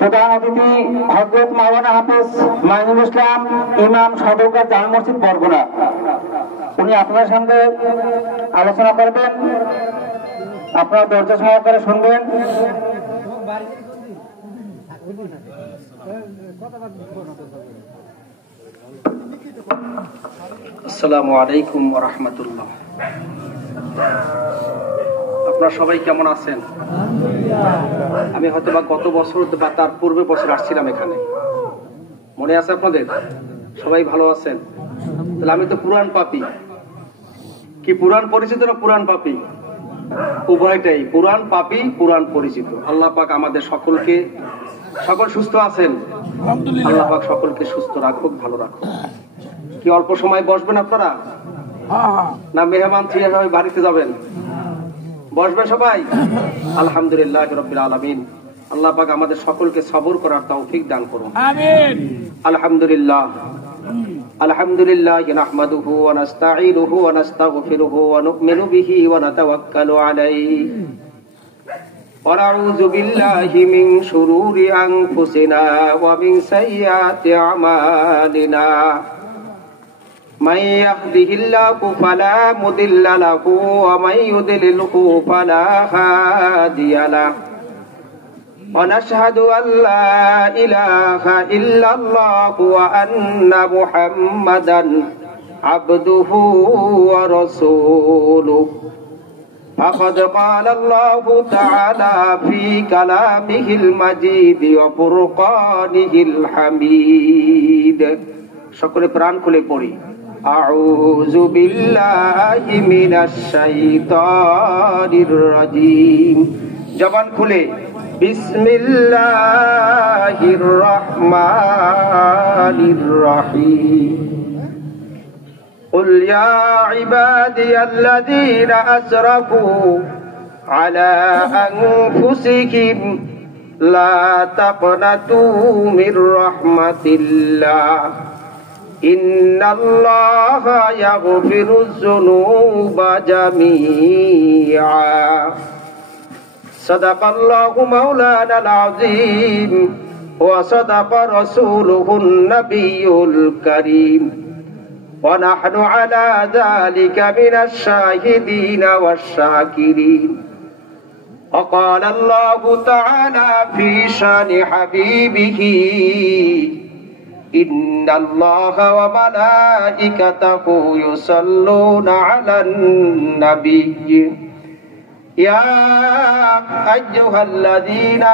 প্রধান অতিথি হযরত মাওলানা হাফেজ মাইনুল ইসলাম, ইমাম সদরঘাট জামে মসজিদ বরগুনা। উনি আপনার সামনে আলোচনা করবেন, আপনারা ধৈর্য সহকারে শুনবেন। আসসালামু আলাইকুম ওয়া রাহমাতুল্লাহ। আপনারা সবাই কেমন আছেন? আমি হয়তো বা গত বছর বা তার পূর্বে বছর আসছিলাম এখানে, মনে আছে আপনাদের? সবাই ভালো আছেন? তাহলে আমি তো পুরান পাপী। কি পুরান পরিচিত না পুরান পাপী? উভয়টাই, পুরান পাপী পুরান পরিচিত। আল্লাহ পাক আমাদের সকলকে, সকল সুস্থ আছেন? আল্লাহ পাক সকলকে সুস্থ রাখুক, ভালো রাখুক। কি অল্প সময় বসবেন আপনারা, না মেহমান থেকে সবাই বাড়িতে যাবেন? বসবেন সবাই? আলহামদুলিল্লাহ রাব্বিল আলামিন। আল্লাহ পাক আমাদের সকলকে সবর করার তৌফিক দান করুন, আমিন। আলহামদুলিল্লাহ আলহামদুলিল্লাহ নাহমাদুহু ওয়া নাস্তাঈনুহু ওয়া নাস্তাগফিরুহু ওয়া নু'মিনু বিহি ওয়া নাতাওয়াক্কালু আলাইহি ওয়া নাউযু বিল্লাহি মিন শুরুরি আনফুসিনা ওয়া মিন সাইয়্যাতি আমালিনা। من يهده الله فلا مضل له ومن يضلله فلا هادي له ونشهد أن لا إله إلا الله وأن محمدا عبده ورسوله فقد قال الله تعالى في كلامه المجيد وفرقانه الحميد। সকলে প্রাণ খুলে পড়ি আউযু বিল্লাহি মিনাশ শাইতানির রাজিম। জবান খুলে বিসমিল্লাহির রহমানির রহিম। قل يا عبادي الذين أسرفوا على أنفسهم لا تقنطوا من رحمة الله إن الله يغفر الذنوب جميعا صدق الله مولانا العظيم وصدق رسوله النبي الكريم ونحن على ذلك من الشاهدين والشاكرين وقال الله تعالى في شان حبيبه إن الله وملائكته يصلون على النبي يا أيها الذين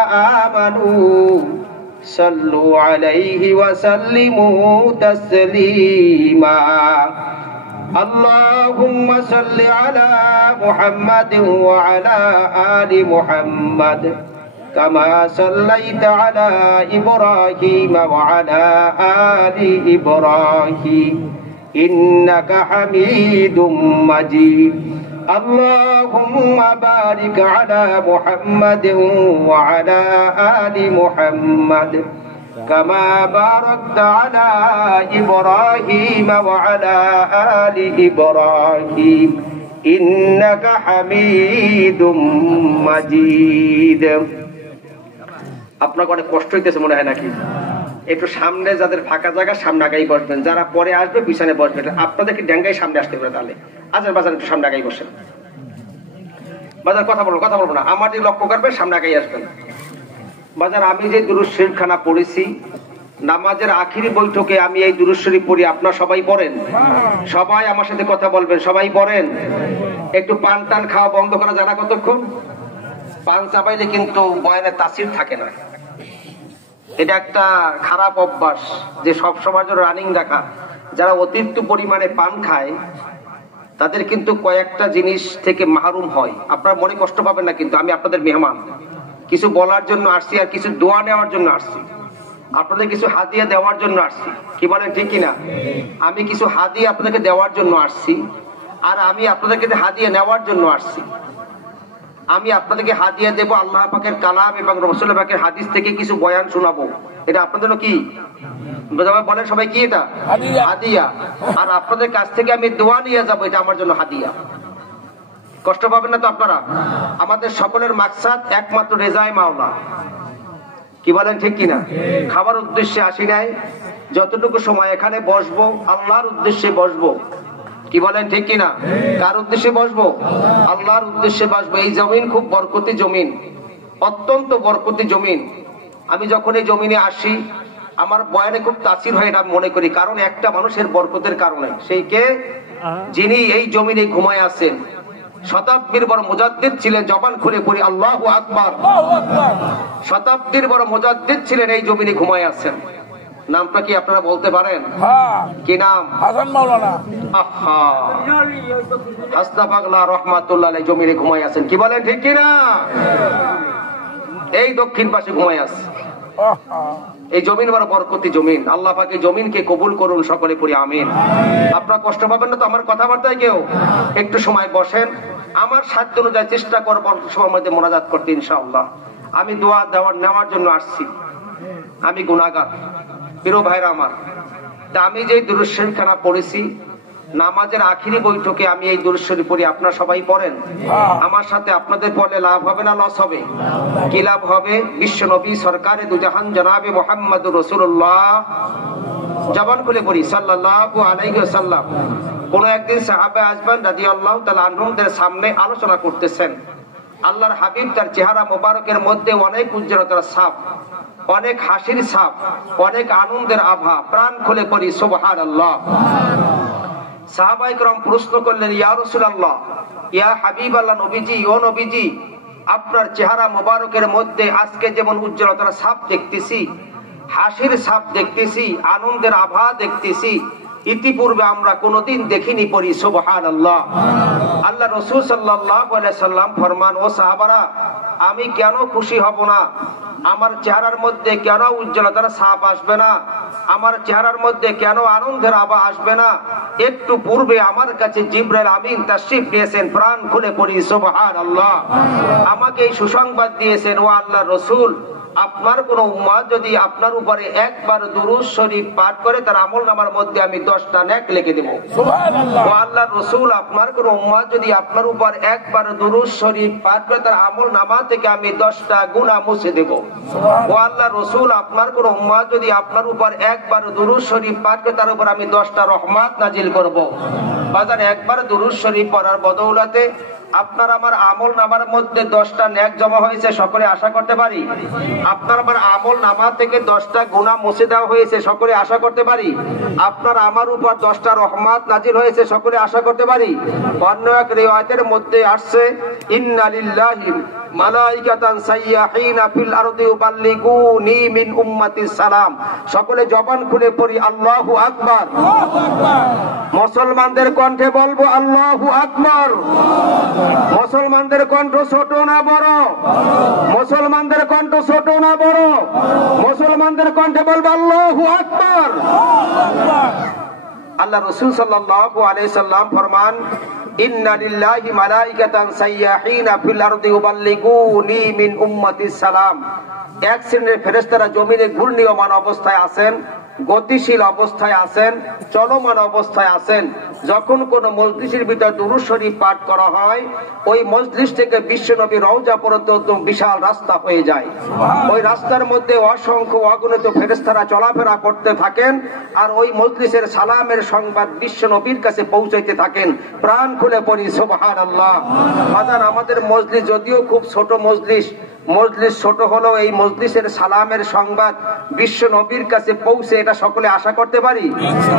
آمنوا صلوا عليه وسلموا تسليما اللهم صل على محمد وعلى آل محمد كما صليت على إبراهيم وعلى آل إبراهيم إنك حميد مجيد اللهم بارك على محمد وعلى آل محمد كما باركت على إبراهيم وعلى آل إبراهيم إنك حميد مجيد। আপনাকে অনেক কষ্ট হইতেছে মনে হয় নাকি? একটু সামনে যাদের ফাঁকা জায়গা সামনে আগাই বসবেন, যারা পরে আসবে পিছনে বসবেন। আপনাদেরকে ড্যাঙ্গাই সামনে আসতে পারে, তাহলে আজার বাজার একটু সামনে আগাই বসেন। বাজার কথা বলবো না, আমার যে লক্ষ্য করবেন সামনে আগাই আসবেন। বাজার আমি যে দুরূদ শরীফখানা পড়েছি নামাজের আখিরি বৈঠকে, আমি এই দুরূদ শরীফ পড়ি। আপনারা সবাই পড়েন? সবাই আমার সাথে কথা বলবেন, সবাই পড়েন। একটু পান টান খাওয়া বন্ধ করা যারা কতক্ষণ? পান চাপাইলে কিন্তু বয়ানের তাসির থাকে না। এটা একটা খারাপ অভ্যাস যে সব সময় রানিং রাখা। যারা অতিরিক্ত পরিমাণে পান খায় তাদের কিন্তু কয়েকটা জিনিস থেকে মাহরুম হয়। আপনারা মনে কষ্ট পাবেন না, কিন্তু আমি আপনাদের মেহমান, কিছু বলার জন্য আসছি আর কিছু দোয়া নেওয়ার জন্য আসছি, আপনাদের কিছু হাদিয়া দেওয়ার জন্য আসছি। কি বলেন, ঠিক কিনা? আমি কিছু হাদিয়া আপনাদেরকে দেওয়ার জন্য আসছি, আর আমি আপনাদেরকে হাদিয়া নেওয়ার জন্য আসছি। আমি আপনাদেরকে হাদিয়া দেব আল্লাহ পাকের কালাম এবং রাসূল পাকের হাদিস থেকে কিছু বয়ান শোনাবো। এটা আপনাদের কি বলেন সবাই, কি এটা? হাদিয়া। আর আপনাদের কাছ থেকে আমি দোয়া নিয়ে যাবো, এটা আমার জন্য হাদিয়া। কষ্ট পাবেন না তো আপনারা? আমাদের সকলের মাকসাদ একমাত্র রেজায়ে মাওলা। কি কি বলেন ঠিক কিনা? খাবার উদ্দেশ্যে আসি নাই, যতটুকু সময় এখানে বসবো আল্লাহর উদ্দেশ্যে বসবো। কি বলেন ঠিক কিনা? কার উদ্দেশ্যে বসবো? আল্লাহর উদ্দেশ্যে বসবো। এই জমিন খুব বরকতি জমিন, অত্যন্ত বরকতি জমিন। আমি যখন এই জমিনে আসি আমার বয়ানে খুব তাসির হয় এটা মনে করি, কারণ একটা মানুষের বরকতের কারণে। সেই কে? যিনি এই জমিনে ঘুমায় আছেন, শতাব্দীর বড় মুজাদ্দিদ ছিলেন। জবান খুলে পড়ি আল্লাহু আকবার। শতাব্দীর বড় মুজাদ্দিদ ছিলেন, এই জমিনে ঘুমায় আছেন। নামটা কি আপনারা বলতে পারেন? কি নাম? হাসান মাওলানা। আহা, হাসনা পাগলা রহমাতুল্লাহ আলাইহি জমিনে ঘুমায় আছেন। কি বলেন ঠিক কিনা? এই দক্ষিণ পাশে ঘুমায় আছে। এই জমিন বড় বরকতি জমিন। আল্লাহ পাক এই জমিনকে কবুল করুন, সকলে পড়ি আমিন। আপনারা কষ্ট পাবেন না তো আমার কথাবার্তায় কেউ? একটু সময় বসেন, আমার সাধ্য অনুযায়ী চেষ্টা করব সময়ের মধ্যে মোনাজাত করতে ইনশাআল্লাহ। আমি দোয়া নেওয়ার জন্য আসছি। আমি গুনাহগার, প্রিয় ভাইরা আমার। তা আমি যে দুরূদ শরীফখানা পড়েছি নামাজের আখিরি বৈঠকে আমি এই দুরূদ শরীফ পড়ি, আপনারা সবাই পড়েন। আমার সাথে আপনাদের পড়লে লাভ হবে না লস হবে? কি লাভ হবে? বিশ্ব নবী সরকারে দুজাহান জনাবে মুহাম্মদুর রাসূলুল্লাহ, জবান খুলে পড়ি সাল্লাল্লাহু আলাইহি ওয়াসাল্লাম। কোন একদিন সাহাবা আসবেন রাদিয়াল্লাহু তাআলা আনহুমদের সামনে আলোচনা করতেছেন। আল্লাহর হাবিব তার চেহারা মোবারকের মধ্যে অনেক উজ্জ্বলতার ছাপ, অনেক হাসির ছাপ, অনেক আনন্দের আভা। প্রাণ খুলে পড়ি সুবহানাল্লাহ। সাহাবায়ে কেরাম প্রশ্ন করলেন, ইয়া রাসূলুল্লাহ, ইয়া হাবিবাল্লাহ, নবীজি, ও নবীজি, আপনার চেহারা মোবারকের মধ্যে আজকে যেমন উজ্জ্বলতার ছাপ দেখতেছি, হাসির ছাপ দেখতেছি, আনন্দের আভা দেখতেছি, ইতিপূর্বে আমরা কোনোদিন দেখিনি। পড়ি সুবহানাল্লাহ। আল্লাহ রাসূল সাল্লাল্লাহু আলাইহি সাল্লাম ফরমান, ও সাহাবারা, আমি কেন খুশি হব না? আমার চেহারার মধ্যে কেন উজ্জ্বলতার ছাপ আসবে না? আমার চেহারার মধ্যে কেন আনন্দের আভা আসবে না? একটু পূর্বে আমার কাছে জিবরাইল আমিন তাশরীফ নিয়েছেন। প্রাণ খুলে পড়ি সুবহানাল্লাহ। আমাকে এই সুসংবাদ দিয়েছেন, ও আল্লাহর রাসূল, আপনার কোন উম্মত যদি আপনার উপরে একবার দুরূদ শরীফ পাঠ করে তার আমলনামার মধ্যে আমি 10টা নেক লিখে দেব। সুবহানাল্লাহ। ও আল্লাহর রাসূল, আপনার কোন উম্মত যদি আপনার উপর একবার দুরূদ শরীফ পাঠ করে তার আমলনামা থেকে আমি 10টা গুনাহ মুছে দেব। ও আল্লাহর রাসূল, আপনার কোন উম্মত যদি আপনার উপর একবার দুরূদ শরীফ পাঠ করে তার উপর আমি 10টা রহমত নাজিল করব। বাজার একবার দুরূদ শরীফ পড়ার বদৌলতে আপনার আমার আমল নামার মধ্যে 10টা নেক জমা হয়েছে, সকলে আশা করতে পারি। আপনার আমার আমল নামা থেকে 10টা গুনাহ মুছে দেওয়া হয়েছে, সকলে আশা করতে পারি। আপনার আমার উপর 10টা রহমত নাজিল হয়েছে, সকলে আশা করতে পারি। অন্য এক রিওয়ায়াতের মধ্যে আসছে, ইন্না লিল্লাহি মালাইকাতান সাইয়াহিনা ফিল আরদি ইউবাল্লিগুনি মিন উম্মতি সালাম। সকলে জবান খুলে পড়ি আল্লাহু আকবার। মুসলমানদের কণ্ঠে বলবো আল্লাহু আকবার। মুসলমানদের কণ্ঠ ছোট না বড়? মুসলমানদের কণ্ঠ ছোট না বড়? মুসলমানদের কণ্ঠে বলবো আল্লাহু আকবার। আল্লাহ রাসূল সাল্লাল্লাহু আলাইহি সাল্লাম ফরমান, ইন্না লিল্লাহি মালাইকাতান সাইয়াহিনা ফিল আরদি ইউবাল্লিগুনি মিন উম্মাতিস সালাম। এক শ্রেণীর ফেরেশতারা জমিনে ঘূর্ণীয়মান অবস্থায় আছেন, গতিশীল অবস্থায় আছেন, চলমান অবস্থায় আছেন। যখন কোন মজলিসের ভিতর দুরূদ শরীফ পাঠ করা হয়, ওই মজলিস থেকে বিশ্বনবী রওজা পর্যন্ত বিশাল রাস্তা হয়ে যায়। ওই রাস্তার মধ্যে অসংখ্য অগণিত ফেরেশতারা চলাফেরা করতে থাকেন, আর ওই মজলিসের সালামের সংবাদ বিশ্বনবীর কাছে পৌঁছাইতে থাকেন। প্রাণ খুলে পড়ি সুবহানাল্লাহ। বাজার আমাদের মজলিস যদিও খুব ছোট মজলিস, মজলিস ছোট হলেও এই মজলিসের সালামের সংবাদ বিশ্ব নবীর কাছে পৌঁছে, এটা সকলে আশা করতে পারি।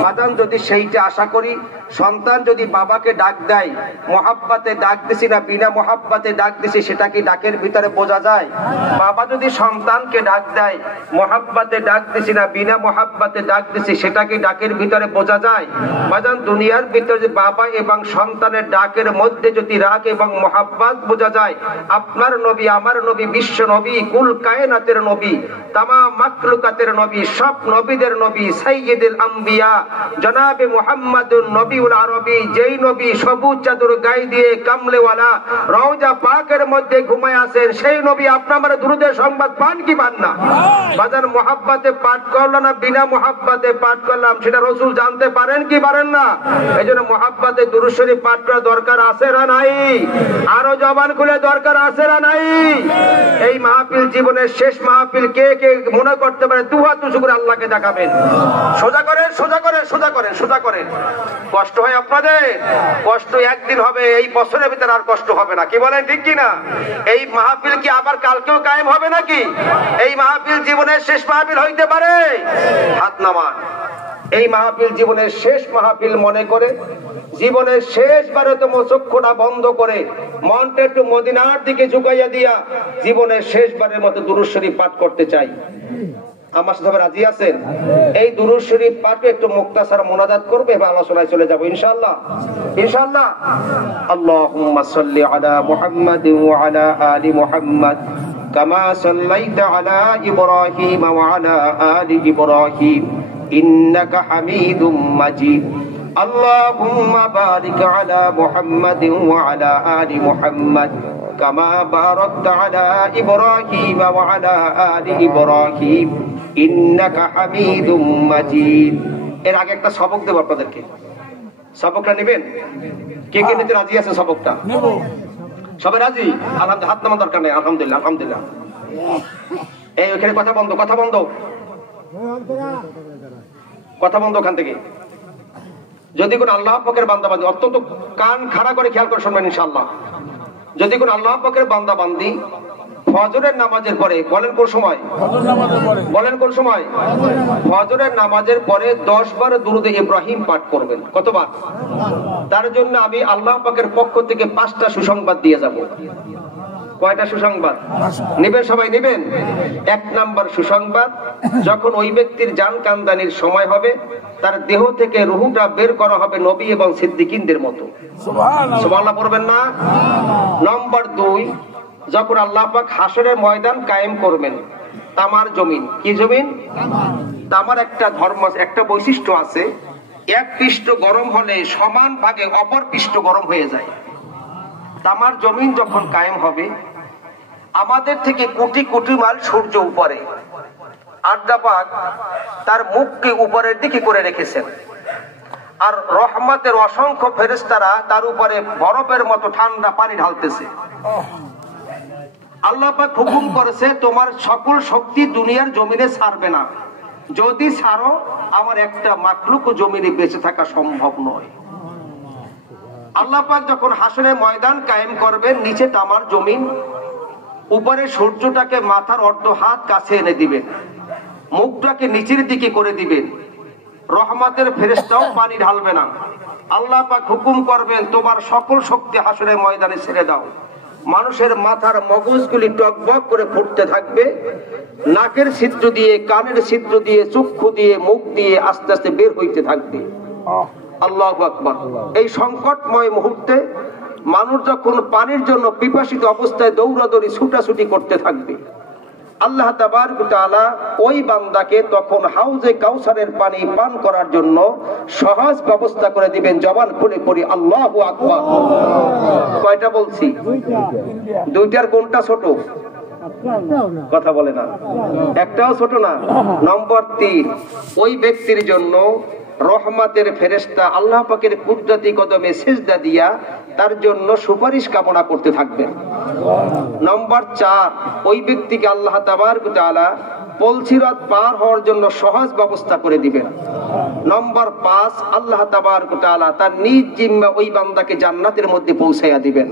বাজান যদি সেইটা আশা করি, সন্তান যদি বাবাকে ডাক দেয়, মহাব্বাতে ডাক দিছি না বিনা মহাব্বাতে ডাক দিছি, সেটা কি ডাকের ভিতরে বোঝা যায়? বাবা যদি সন্তানকে ডাক দেয়, মহাব্বাতে ডাক দিছি না বিনা মহাব্বাতে ডাক দিছি, সেটা কি ডাকের ভিতরে বোঝা যায়? বাজান দুনিয়ার ভিতরে বাবা এবং সন্তানের ডাকের মধ্যে যদি রাগ এবং মহাব্বাত বোঝা যায়, আপনার নবী, আমার নবী, বিশ্ব নবী, কুল কায়নাতের নবী, তামাম মাখলুকাতের নবী, সব নবীদের নবী, সাইয়্যিদুল আম্বিয়া জনাবে মুহাম্মাদুন নবীউল আরবী, যেই নবী সবুজ চাদর গায়ে দিয়ে কামলেওয়ালা রওজা পাকের মধ্যে ঘুমায় আছেন, সেই নবী আপনার দুরূদের সংবাদ পান কি পান না? বাজার মুহাব্বতে পাঠ করলাম না বিনা মুহাব্বতে পাঠ করলাম, সেটা রাসূল জানতে পারেন কি পারেন না? এইজন্য মুহাব্বতে দুরূদ শরীফ পাঠ করা দরকার আছে না নাই? আরো জবান খুলে দরকার আছে না নাই? এই মাহফিল জীবনের শেষ মাহফিল কে কে মনে করতে পারে দু হাত উঁচু করে আল্লাহকে দেখাবেন। সোজা করেন, সোজা করেন, সোজা করেন, সোজা করেন। কষ্ট হয় আপনাদের? কষ্ট একদিন হবে, এই বছরের ভিতরে আর কষ্ট হবে না। কি বলেন, ঠিক কিনা? এই মাহফিল কি আবার কালকেও কায়েম হবে নাকি? এই মাহফিল জীবনের শেষ মাহফিল হইতে পারে? হাত নামান। এই মাহফিল জীবনের শেষ মাহফিল মনে করে জীবনের শেষবারতম চক্ষুটা বন্ধ করে মনটা একটু মদিনার দিকে ঝুঁকাইয়া দিয়া জীবনের শেষবারের মতো দুরূদ শরীফ পাঠ করতে চাই। আমার সাথে রাজি আছেন? এই দুরূদ শরীফ পাঠে একটু মুক্তাসার মুনাজাত করবে, এবার আলোচনায় চলে যাব ইনশাআল্লাহ। ইনশাআল্লাহ। আল্লাহুম্মা সাল্লি আলা মুহাম্মাদিন ওয়া আলা আলি মুহাম্মাদ কামা সাল্লাইতা আলা ইব্রাহিম ওয়া আলা আলি ইব্রাহিম ইন্নাকা হামিদুম মাজিদ। আল্লাহুম্মা বারিক আলা মুহাম্মাদিন ওয়া আলা আলি মুহাম্মাদ কামা বারাকতা আলা ইব্রাহিম ওয়া আলা আলি ইব্রাহিম ইন্নাকা হামিদুম মাজিদ। এর আগে একটা সবক দেব আপনাদেরকে। সবকটা নেবেন? কে কে নিতে রাজি আছে? সবকটা নেব। সবাই রাজি? আলহামদুলিল্লাহ। হাত নামান দরকার নেই। আলহামদুলিল্লাহ, আলহামদুলিল্লাহ। এই ওখানে কথা বন্ধ, কথা বন্ধ, কথা বন্ধ ওখান থেকে। যদি কোন আল্লাহ পাকের বান্দা বান্দি, অত্যন্ত কান খাড়া করে খেয়াল করে শুনবেন ইনশাআল্লাহ। যদি কোন আল্লাহ পাকের বান্দা বান্দি ফজরের নামাজের পরে, বলেন কোন সময়? বলেন কোন সময়? ফজরের নামাজের পরে 10 বার দুরূদ ইব্রাহিম পাঠ করবেন। কতবার? তার জন্য আমি আল্লাহ পাকের পক্ষ থেকে 5টা সুসংবাদ দিয়ে যাব। কয়টা সুসংবাদ নেবেন? সবাই নেবেন? 1 নাম্বার সুসংবাদ, যখন ওই ব্যক্তির জান কান্দানির সময় হবে তার দেহ থেকে রূহটা বের করা হবে নবী এবং সিদ্দিকিনদের মতো। সুবহানাল্লাহ পড়বেন না? নাম্বার 2, যখন আল্লাহ পাক হাসরের ময়দান কায়েম করবেন, তামার জমিন। কি জমিন? তামার একটা ধর্ম, একটা বৈশিষ্ট্য আছে, এক পৃষ্ঠ গরম হলে সমান ভাগে অপর পৃষ্ঠ গরম হয়ে যায়। তামার জমিন যখন কায়েম হবে, আমাদের থেকে কোটি কোটি মাইল সূর্য উপরে, আল্লাহ পাক তার মুখকে উপরের দিকে করে রেখেছেন, আর রহমতের অসংখ্য ফেরেশতারা তার উপরে বরফের মতো ঠান্ডা পানি ঢালতেছে। আল্লাহ পাক হুকুম করেছে, তোমার সকল শক্তি দুনিয়ার জমিনে ছাড়বে না। যদি ছাড়ো, আমার একটা মাখলুক জমিনে বেঁচে থাকা সম্ভব নয়। আল্লাহ পাক যখন হাসরের ময়দান কায়েম করবেন, নিচে তামার জমিন, উপরে সূর্যটাকে মাথার অর্ধ হাত কাছে এনে দিবেন, মুখটাকে নিচের দিকে করে দিবেন, রহমতের ফেরেশতাও পানি ঢালবে না। আল্লাহ পাক হুকুম করবেন, তোমার সকল শক্তি হাসরের ময়দানে ছেড়ে দাও। মানুষের মাথার মগজগুলি টকবক করে ফুটতে থাকবে, নাকের ছিদ্র দিয়ে, কানের ছিদ্র দিয়ে, চক্ষু দিয়ে, মুখ দিয়ে আস্তে আস্তে বের হইতে থাকবে। আল্লাহু আকবার। এই সংকটময় মুহূর্তে মানুষ যখন পানির জন্য পিপাসিত অবস্থায় দৌড়াদৌড়ি ছুটাছুটি করতে থাকবে, আল্লাহ তাবারক ওয়া তাআলা ওই বান্দাকে তখন হাউজে কাউসারের পানি পান করার জন্য সহজ ব্যবস্থা করে দিবেন। জবান খুলে পড়ি আল্লাহু আকবার। কয়টা বলছি? দুইটার কোনটা ছোট? কথা বলে না, একটাও ছোট না। নম্বর 3, ওই ব্যক্তির জন্য রহমতের ফেরেশতা আল্লাহ পাকের কুদরতি কদমে সিজদা দিয়া তার জন্য সুপারিশ কামনা করতে থাকবেন। নম্বর 4, ওই ব্যক্তিকে আল্লাহ তাবারক ওয়া তাআলা পলসিরাত পার হওয়ার জন্য সহজ ব্যবস্থা করে দিবেন। নম্বর 5, আল্লাহ তাবারক ওয়া তাআলা তার নিজ জিম্মা ওই বান্দাকে জান্নাতের মধ্যে পৌঁছাইয়া দিবেন।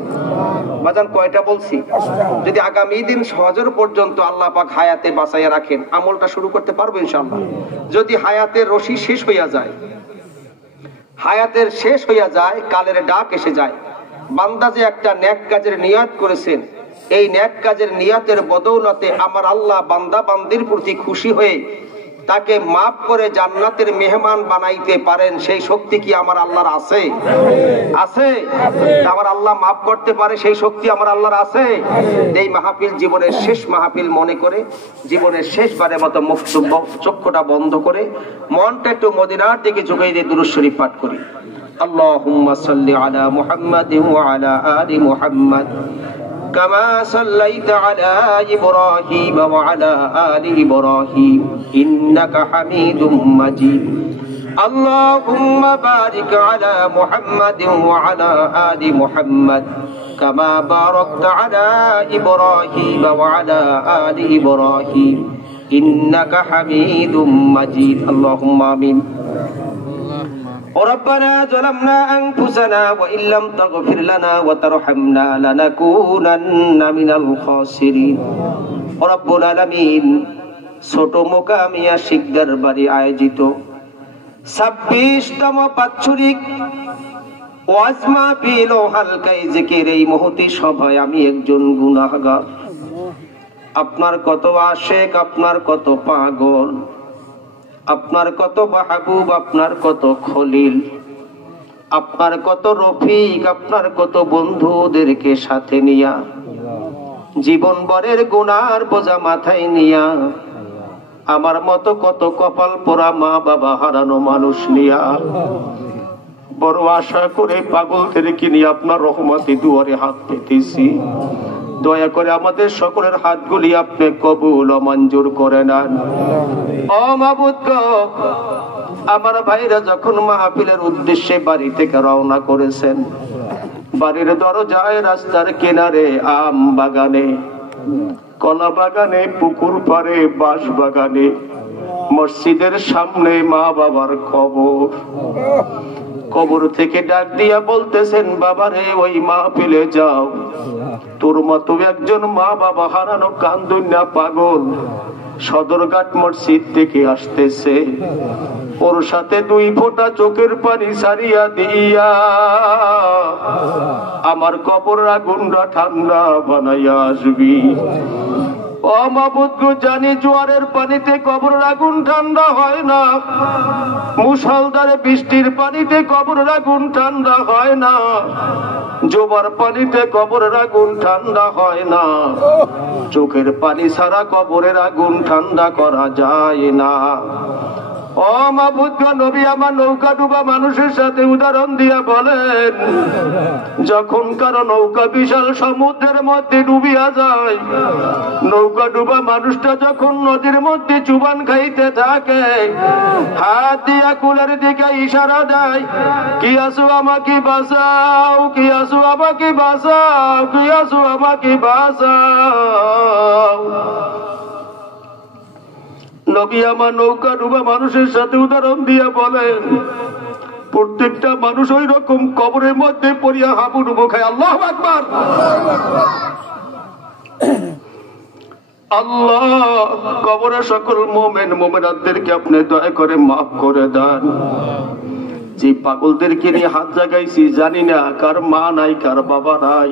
বাজান কয়টা বলছি? যদি আগামী দিন হজর পর্যন্ত আল্লাহ পাক হায়াতে বাঁচাইয়া রাখেন, আমলটা শুরু করতে পারবো ইনশাআল্লাহ। যদি হায়াতের রশি শেষ হইয়া যায়, হায়াতের শেষ হইয়া যায়, কালের ডাক এসে যায়, বান্দা যে একটা নেক কাজের নিয়ত করেছেন, এই নেক কাজের নিয়তের বদৌলতে আমার আল্লাহ বান্দা বান্দির প্রতি খুশি হয়ে তাকে মাফ করে জান্নাতের মেহমান বানাইতে পারেন, সেই শক্তি কি আমার আল্লাহর আছে? আছে? আমার আল্লাহ মাফ করতে পারে, সেই শক্তি আমার আল্লাহর আছে। এই মাহফিল জীবনের শেষ মাহফিল মনে করে, জীবনের শেষবারের মতো মুখ চক্ষুটা বন্ধ করে মনটা একটু মদিনার দিকে ঝুঁকিয়ে দিয়ে দুরূদ শরীফ পাঠ করি। আল্লাহুম্মা সাল্লি আলা মুহাম্মাদিন ওয়া আলা আলি মুহাম্মাদ কামা সাল্লাইতা আলা ইব্রাহিম ওয়া আলা আলি ইব্রাহিম ইন্নাকা হামিদুম মাজিদ। আল্লাহুম্মা বারিক আলা মুহাম্মাদিন ওয়া আলা আলি মুহাম্মাদ كما باركت على إبراهيم وعلى آل إبراهيم إنك حميد مجيد اللهم آمين ربنا ظلمنا أنفسنا وإن لم تغفر لنا وترحمنا لنكونن من الخاسرين رب العالمين ছোট মোকামিয়া শিকদার বাড়ি আয়োজিত 26তম বাৎসরিক ওয়াজ মাহফিল ও হালকায়ে জিকির এই মহতি সভায় আমি একজন গুনাহগার আপনার কত আশিক আপনার কত পাগল আপনার কত মাহবুব আপনার কত খলিল আপনার কত রফিক আপনার কত বন্ধুদেরকে সাথে নিয়া জীবন ভরের গুনার বোঝা মাথায় নিয়া আমার মতো কত কপাল পোড়া মা বাবা হারানো মানুষ নিয়া বড় আশা করে পাগলদেরকে নিয়ে আপনার রহমতি দুয়ারে হাত পেতেছি দয়া করে আমাদের সকলের হাতগুলি আপনি কবুল ও মঞ্জুর করে নেন ও মাবুদ গো আমার ভাইরা যখন মাহফিলের উদ্দেশ্যে বাড়ি থেকে রওনা করেছেন বাড়ির দরজায় রাস্তার কিনারে আম বাগানে কলা বাগানে পুকুর পাড়ে বাঁশ বাগানে মসজিদের সামনে মা বাবার কবর থেকে ডাক দিয়া বলতেছেন বাবারে ওই মাহফিলে যাও তোর মতো একজন মা বাবা হারানো কান্দুন্না পাগল সদরঘাট মসজিদ থেকে আসতেছে ওর সাথে 2 ফোঁটা চোখের পানি সারিয়া দিয়া আমার কবর আগুনটা ঠান্ডা বানাইয়া আসবি ও মাবুদ গো জানি জোয়ারের পানিতে কবরের আগুন ঠান্ডা হয় না মুষলধারে বৃষ্টির পানিতে কবরের আগুন ঠান্ডা হয় না জোবার পানিতে কবরের আগুন ঠান্ডা হয় না চোখের পানি ছাড়া কবরের আগুন ঠান্ডা করা যায় না ও মাবুদ গো নবী আমার নৌকা ডুবা মানুষের সাথে উদাহরণ দিয়া বলেন যখন কারো নৌকা বিশাল সমুদ্রের মধ্যে ডুবিয়া যায় নৌকা ডুবা মানুষটা যখন নদীর মধ্যে চুবান খাইতে থাকে হাত দিয়া কুলের দিকে ইশারা দেয় কি আসু আমাকে বাঁচাও কি আসু আমাকে বাঁচাও কি আসু আমাকে বাঁচাও নবী আমার নৌকা ডুবা মানুষের সাথে উদাহরণ দিয়া বলেন প্রত্যেকটা মানুষ ওই রকম কবরের মধ্যে পড়িয়া হাবুডুবু খায় আল্লাহু আকবার আল্লাহ কবরের সকল মুমিন মুমিনাতদেরকে আপনি দয়া করে মাফ করে দেন যে পাগলদেরকে নিয়ে হাত জাগাইছি জানি না কার মা নাই কার বাবা নাই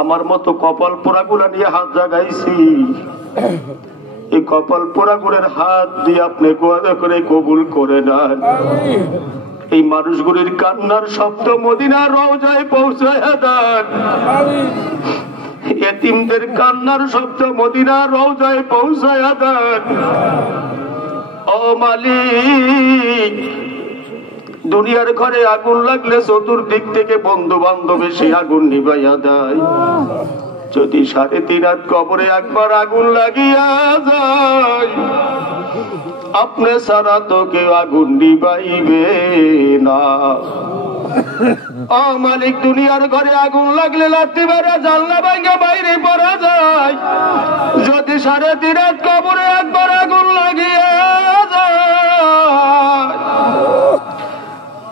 আমার মতো কপাল পোড়াগুলা নিয়ে হাত জাগাইছি এই কপাল পোড়াগুলোর হাত দিয়ে আপনি দয়া করে কবুল করে নেন এই মানুষগুলির কান্নার শব্দ মদিনার রওজায় পৌঁছায়া দেন এতিমদের কান্নার শব্দ মদিনার রওজায় পৌঁছায়া দেন ও মালিক দুনিয়ার ঘরে আগুন লাগলে চতুর্দিক থেকে বন্ধু বান্ধব এসে আগুন নিভাইয়া দেয় যদি 3.5 রাত কবরে একবার আগুন লাগিয়া যায় আপনি ছাড়া তো কেউ আগুন নিভাইবে না ও মালিক দুনিয়ার ঘরে আগুন লাগলে লাথি মেরে জানলা ভাঙা বাইরে পড়া যায় যদি 3.5 রাত কবরে একবার আগুন লাগিয়া যায়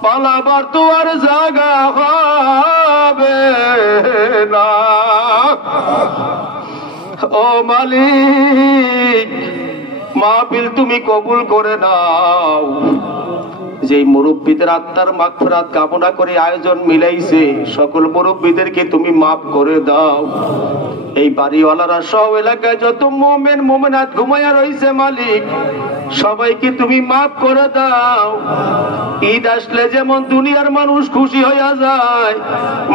পালাবার তো আর জায়গা হবে না ও মালিক মাহফিল তুমি কবুল করে নাও যে মুরব্বীদের আত্মার মাগফিরাত কামনা করে আয়োজন মিলাইছে সকল মুরব্বীদেরকে তুমি মাফ করে দাও এই বাড়িওয়ালারা সব এলাকায় যত মুমিন মুমিনাত ঘুমায়া রইছে মালিক সবাইকে তুমি মাফ করে দাও ঈদ আসলে যেমন দুনিয়ার মানুষ খুশি হইয়া যায়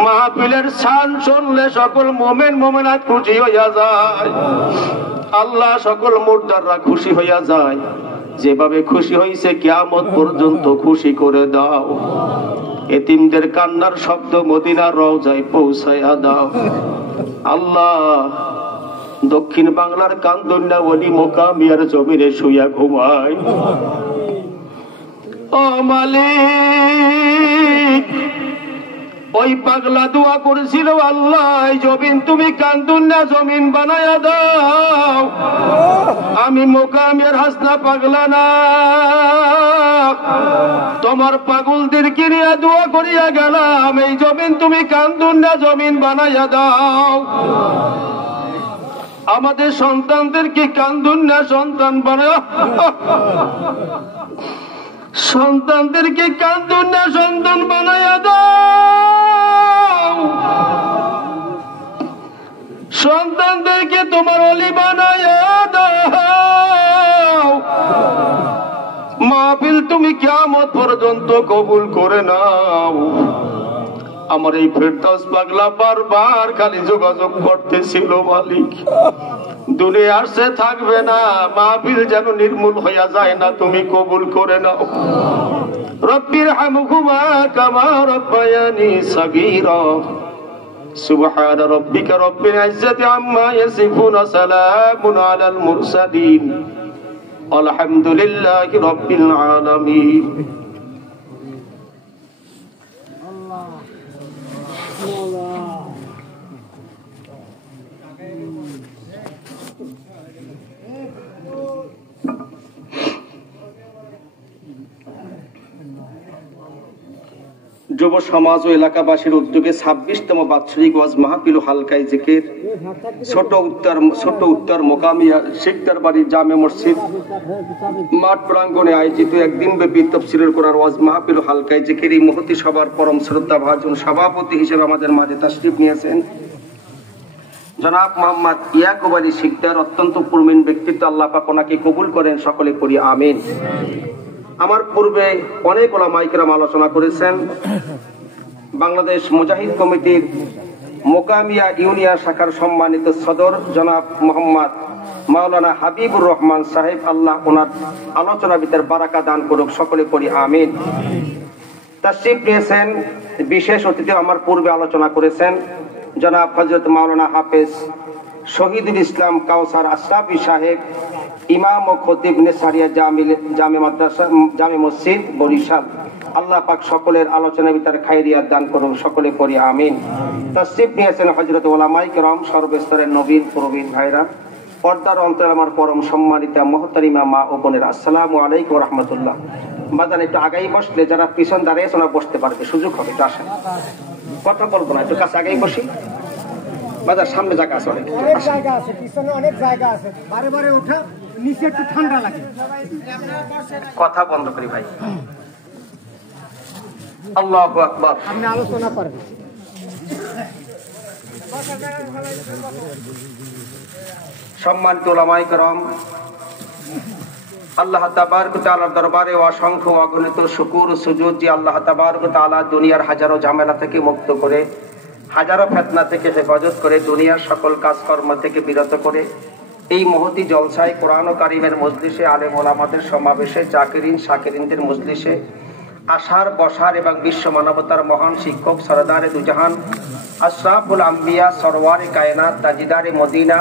মাহফিলের শান শুনলে সকল মুমিন মুমিনাত খুশি হইয়া যায় আল্লাহ সকল মুর্দাররা খুশি হইয়া যায় যেভাবে খুশি হইছে কিয়ামত পর্যন্ত খুশি করে দাও এতিমদের কান্নার শব্দ মদিনার রওজায় পৌঁছায়া দাও আল্লাহ দক্ষিণ বাংলার কান্দন্যা ওলি মোকামিয়ার জমিনে শুইয়া ঘুমায় ও মালিক ওই পাগলা দোয়া করেছিল, আল্লাহ জমিন তুমি কান্দুন না জমিন বানায়া দাও। আমি মোকামের হাসনা পাগলা না, তোমার পাগলদেরকে নিয়ে দোয়া করিয়া গেলাম, এই জমিন তুমি কান্দুন না জমিন বানায়া দাও। আমাদের সন্তানদেরকে কান্দুন না সন্তান বানায়া, সন্তানদেরকে কান্দুন না সন্তান বানায়া দাও। সন্তানদেরকে তোমার অলি বানায়া দাও। মাহফিল তুমি কিয়ামত পর্যন্ত কবুল করে নাও। আমার এই ফেরদাউস পাগলা বারবার খালি যোগাযোগ করতেছিল, মালিক দুনিয়া আসছে থাকবে না, মাহফিল যেন নির্মূল হইয়া যায় না, তুমি কবুল করে নাও। রব্বির হামহুমা কামা রব্বায়ানি সাগীরা। সুবহান রাব্বিকা রব্বিল ইজ্জাতি আম্মা ইয়াসিফুন, সালামুন আলাল মুরসালিন, আলহামদুলিল্লাহি রাব্বিল আলামিন। যুব সমাজ ও এলাকাবাসীর উদ্যোগে 26তম বাৎসরিক ওয়াজ মাহফিল হালকাই জিকির ছোট উত্তর মোকামিয়া শিকদার বাড়ি জামে মসজিদ মাঠ প্রাঙ্গণে আয়োজিত একদিন ব্যাপী তাফসীরুল কোরআন ওয়াজ মাহফিল হালকাই জিকির এই মহতী সভার পরম শ্রদ্ধা ভাজন সভাপতি হিসেবে আমাদের মাঝে তাশরিফ নিয়েছেন জনাব মোহাম্মদ ইয়াকুব আলী শিকদার। অত্যন্ত প্রবীণ ব্যক্তিত্ব, আল্লাহ পাক ওনাকে কবুল করেন, সকলে পড়ি আমিন। আমার পূর্বে অনেক ওলামায়ে কেরাম আলোচনা করেছেন। বাংলাদেশ মুজাহিদ কমিটির মোকামিয়া ইউনিয়ন শাখার সম্মানিত সদর জনাব মোহাম্মদ মাওলানা হাবিবুর রহমান সাহেব, আল্লাহ ওনার আলোচনা ভিতর বারাকা দান করুক, সকলে পড়ি আমিন। তাশরিফ নিয়েছেন বিশেষ অতিথি, আমার পূর্বে আলোচনা করেছেন জনাব হযরত মাওলানা হাফেজ শহীদুল ইসলাম কাউসার আশরাফি সাহেব, ইমাম ও খতিব নেসারিয়া জামে মাদ্রাসা জামে মসজিদ বরিশাল। আল্লাহ পাক সকলের আলোচনা ভিতরে খায়রিয়াত দান করুন, সকলে পড়ি আমিন। তাশরিফ নিয়েছেন হযরত উলামায়ে কেরাম, সর্বস্তরের নবীন প্রবীণ ভাইরা, পর্দার অন্তরে আমার পরম সম্মানিতা মুহতারিমা মা ও বোনেরা, আসসালামু আলাইকুম ওয়া রাহমাতুল্লাহ। বাজান একটু আগাই বসলে যারা পিছন দাঁড়িয়ে ওরা বসতে পারবে, সুযোগ হবে, একটু আসেন, কথা বলবো না, একটু কাছে আগেই বসি। বাজার সামনে জায়গা আছে, অনেক জায়গা আছে, পিছনে অনেক জায়গা আছে, বারে বারে ওঠা নিচে একটু ঠান্ডা লাগে, কথা বন্ধ করি ভাই। আল্লাহু আকবার। আপনি আলোচনা করবেন। সম্মানিত উলামায়ে কেরাম, আল্লাহ তাবারক ওয়া তাআলার দরবারে অসংখ্য অগণিত শুকর ও সুজুদ যে আল্লাহ তাবারক ওয়া তাআলা দুনিয়ার হাজারো ঝামেলা থেকে মুক্ত করে, হাজারো ফিতনা থেকে হেফাজত করে, দুনিয়ার সকল কাজকর্ম থেকে বিরত করে এই মহতী জলসায় কোরআন ও কারিমের মজলিসে, আলেম ওলামাদের সমাবেশে, জাকিরিন শাকিরিনদের মজলিসে আসার বসার এবং বিশ্ব মানবতার মহান শিক্ষক সরদারে দুজাহান আশরাফুল আম্বিয়া সরওয়ারে কায়নাত তাজিদারে মদিনা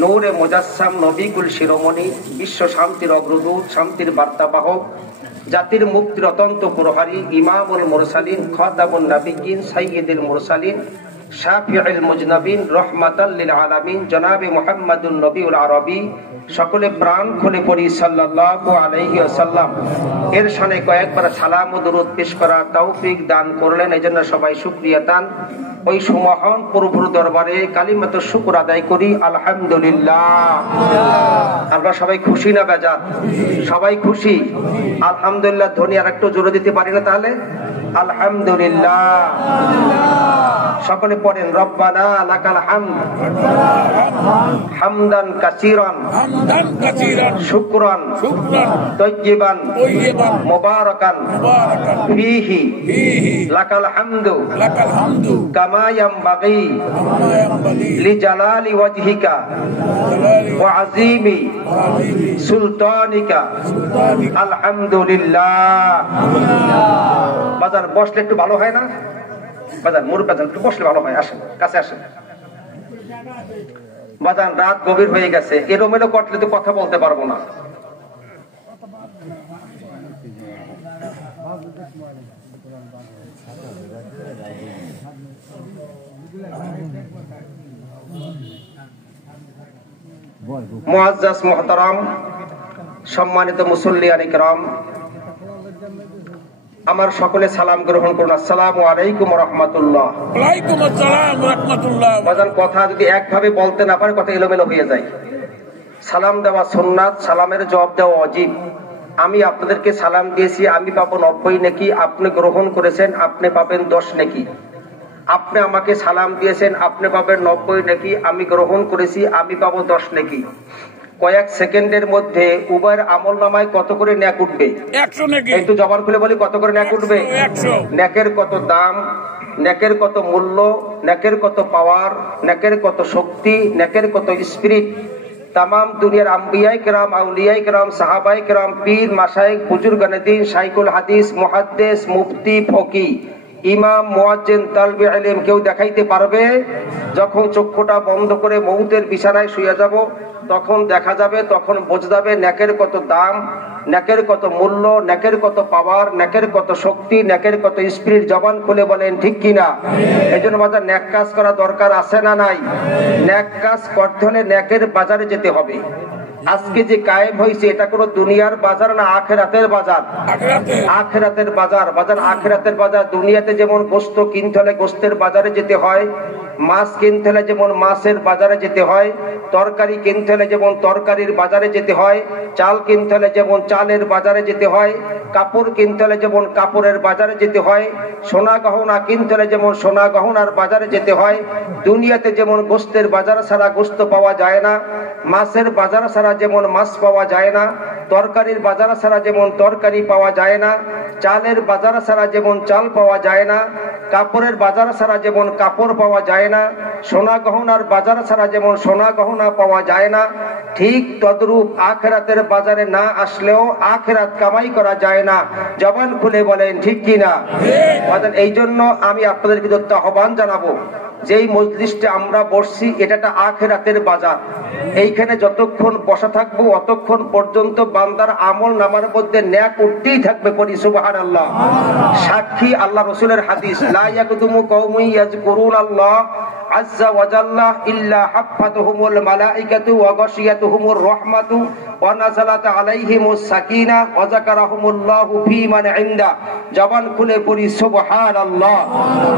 নূরে মুজাসসাম নবীকুল শিরোমণি বিশ্ব শান্তির অগ্রদূত, শান্তির বার্তাবাহক, জাতির মুক্তির অতন্ত প্রহরী, ইমামুল মুরসালিন, খাতামুন নবিয়্যিন, সাইয়্যিদুল মুরসালিন, শাফিউল মুজনাবিন, রহমাতাল লিল আলামিন জনাবে মুহাম্মাদুন নবিউল আরবি, সকলে প্রাণ খুলে পড়ি সাল্লাল্লাহু আলাইহি ওয়াসাল্লাম। এর শানে কয়েকবার সালাম ও দরুদ পেশ করার তৌফিক দান করলেন, এজন্য সবাই শুকরিয়া দান ওই সুমহান প্রভুর দরবারে কালিমাত শুকর আদায় করি, আলহামদুলিল্লাহ। আমরা সবাই খুশি না বেজার? সবাই খুশি, আলহামদুলিল্লাহ। ধ্বনি আর একটু জোরে দিতে পারি না তাহলে? আলহামদুলিল্লাহ। সকলে পড়েন, রব্বানা লাকাল হামদ হামদান কাসীরান শুকরান তাইয়িবান মুবারাকান ফীহি লাকাল হামদু কামা ইয়ানবাগী লিজালালি ওয়াজহিকা ওয়া আযীমি সুলতানিকা, আলহামদুলিল্লাহ। বাজার বসলে একটু ভালো হয় না? বাজার মুরুব বাজার একটু বসলে ভালো হয়, আসেন কাছে আসেন। বাজার রাত গভীর হয়ে গেছে, এলোমেলো করলে তো কথা বলতে পারবো না। মুআজ্জাজ মুহতারাম, সম্মানিত মুসল্লিয়ান ইকরাম, আমার সকলে সালাম গ্রহণ করুন। আসসালামু আলাইকুম ওয়া রাহমাতুল্লাহ। ওয়ালাইকুম আসসালাম ওয়া রাহমাতুল্লাহ। বাজান, কথা যদি একভাবে বলতে না পারে কথা এলোমেলো হয়ে যায়। সালাম দেওয়া সুন্নাত, সালামের জবাব দেওয়া ওয়াজিব। আমি আপনাদেরকে সালাম দিয়েছি, আমি পাবো 90 নেকি, আপনি গ্রহণ করেছেন আপনি পাবেন 10 নেকি। আপনি আমাকে সালাম দিয়েছেন, আপনি পাবেন 90 নেকি, আমি গ্রহণ করেছি আমি পাবো 10 নেকি। কয়েক সেকেন্ডের মধ্যে উভয়ের আমল নামায় কত করে ন্যাক উঠবে? 100 নেকি। একটু জবান খুলে বলি, কত করে ন্যাক উঠবে? 100। ন্যাকের কত দাম, ন্যাকের কত মূল্য, ন্যাকের কত পাওয়ার, ন্যাকের কত শক্তি, ন্যাকের কত স্পিরিট। তামাম দুনিয়ার আম্বিয়াই কেরাম, আউলিয়াই কেরাম, সাহাবাই কেরাম, পীর, মাশায়েখ, বুজুর্গানে দ্বীন, শাইখুল হাদিস, মুহাদ্দিস, মুফতি, ফকি, ইমাম, মুয়াজ্জিন, তালবে ইলম কেউ দেখাইতে পারবে? যখন চক্ষুটা বন্ধ করে মউতের বিছানায় শুয়ে যাব তখন দেখা যাবে, তখন বোঝা যাবে ন্যাকের কত দাম, ন্যাকের কত মূল্য, ন্যাকের কত পাওয়ার, ন্যাকের কত শক্তি, ন্যাকের কত স্পিরিট। জবান খুলে বলেন ঠিক কিনা? এই জন্য বাজার ন্যাক কাজ করা দরকার আছে না নাই? ন্যাক কাজ করতে হলে ন্যাকের বাজারে যেতে হবে। আজকে যে কায়েম হয়েছে এটা কোনো দুনিয়ার বাজার না, আখিরাতের বাজার। আখিরাতের বাজার। বাজার আখিরাতের বাজার। দুনিয়াতে যেমন গোশত কিনতে হলে গোশতের বাজারে যেতে হয়, মাছ কিনতে হলে যেমন মাছের বাজারে যেতে হয়, তরকারি কিনতে হলে যেমন তরকারির বাজারে যেতে হয়, চাল কিনতে হলে যেমন চালের বাজারে যেতে হয়, কাপড় কিনতে হলে যেমন কাপড়ের বাজারে যেতে হয়, সোনা গহনা কিনতে হলে যেমন সোনা গহনার বাজারে যেতে হয়। দুনিয়াতে যেমন গোশতের বাজার ছাড়া গোশত পাওয়া যায় না, মাছের বাজার ছাড়া যেমন মাছ পাওয়া যায় না, তরকারির বাজার ছাড়া যেমন তরকারি পাওয়া যায় না, চালের বাজার ছাড়া যেমন চাল পাওয়া যায় না, কাপড়ের বাজার ছাড়া যেমন কাপড় পাওয়া যায় না, সোনা গহনার বাজার ছাড়া যেমন সোনা গহনা পাওয়া যায় না, ঠিক তদ্রূপ আখিরাতের বাজারে না আসলেও আখিরাত কামাই করা যায় না। জবান খুলে বলেন ঠিক কিনা? এই জন্য আমি আপনাদেরকে আহ্বান জানাবো, যেই মজলিসটা আমরা বসছি এটা একটা আখিরাতের বাজার। এইখানে যতক্ষণ বসা থাকবো অতক্ষণ পর্যন্ত বান্দার আমল নামার মধ্যে ন্যাক উঠতেই থাকবে। পড়ি সুবহানাল্লাহ। সাক্ষী আল্লাহ রাসূলের হাদিস, লা ইয়াকদুমু কওমুন ইয়াযকুরুনাল্লাহ আযজা ওয়া জাল্লা ইল্লা হাফাতুহুমুল মালাইকাতু ওয়া গাশিয়াতুহুমুর রাহমাতু ওয়া নাযালাত আলাইহিমুস সাকিনা ওয়া যাকারাহুমুল্লাহু ফী মান ইনদা। জবান খুলে পড়ি সুবহানাল্লাহ।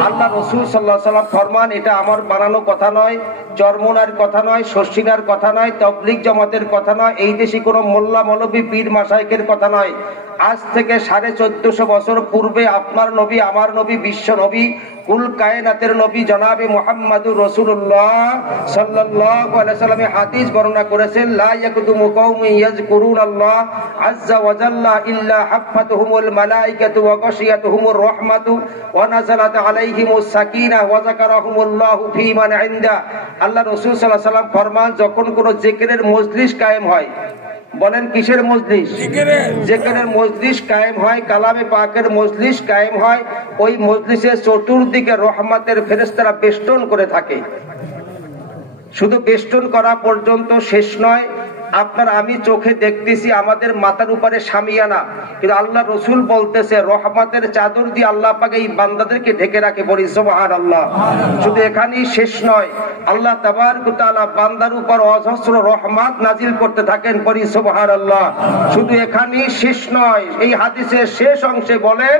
আল্লাহ রাসূল সাল্লাল্লাহু আলাইহি ওয়াসাল্লাম ফরমান, এটা আমার বানানো কথা নয়, চরমনার কথা নয়, শর্ষিনার কথা নয়, তাবলীগ জামাতের কথা নয়, এই দেশে কোনো মোল্লা মৌলভী পীর মাশায়েখের কথা নয়। আজ থেকে 1450 বছর পূর্বে আপনার নবী, আমার নবী, বিশ্ব নবী, কুল কায়নাতের নবী জনাবে মুহাম্মাদুর রাসূলুল্লাহ সাল্লাল্লাহু আলাইহি ওয়াসাল্লাম হাদিস বর্ণনা করেছেন, লা ইয়াকুদুমু কওমুন ইয়াযকুরুনাল্লাহ আযজা ওয়া জাল্লা ইল্লা হাফাতুহুমুল মালাইকাতু ওয়া গাশিয়াতুহুমুর রাহমাতু ওয়া নাযালাত আলাইহিমুস সাকিনা ওয়া যাকারাহুমুল্লাহু ফী মান ইনদা। আল্লাহ রাসূল সাল্লাল্লাহু আলাইহি ওয়াসাল্লাম ফরমান, যখন কোন জিকিরের মজলিস কায়েম হয়, বলেন কিসের মজলিস? জিকিরের মজলিস কায়েম হয়, কালামে পাকের মজলিস কায়েম হয়, ওই মজলিসের চতুর্দিকে রহমতের ফেরেশতারা বেষ্টন করে থাকে। শুধু বেষ্টন করা পর্যন্ত শেষ নয়, আপনার আমি চোখে দেখতেছি আমাদের মাথার উপরে শামিয়ানা, কিন্তু আল্লাহ রসুল বলতেছে রহমতের চাদর দিয়ে আল্লাহ পাক এই বান্দাদেরকে ঢেকে রাখে। বলি সুবহানাল্লাহ। শুধু এখানেই শেষ নয়, আল্লাহ তাবারক ওয়া তাআলা বান্দার উপর অজস্র রহমত নাজিল করতে থাকেন। বলি সুবহানাল্লাহ। শুধু এখানেই শেষ নয়, এই হাদিসের শেষ অংশে বলেন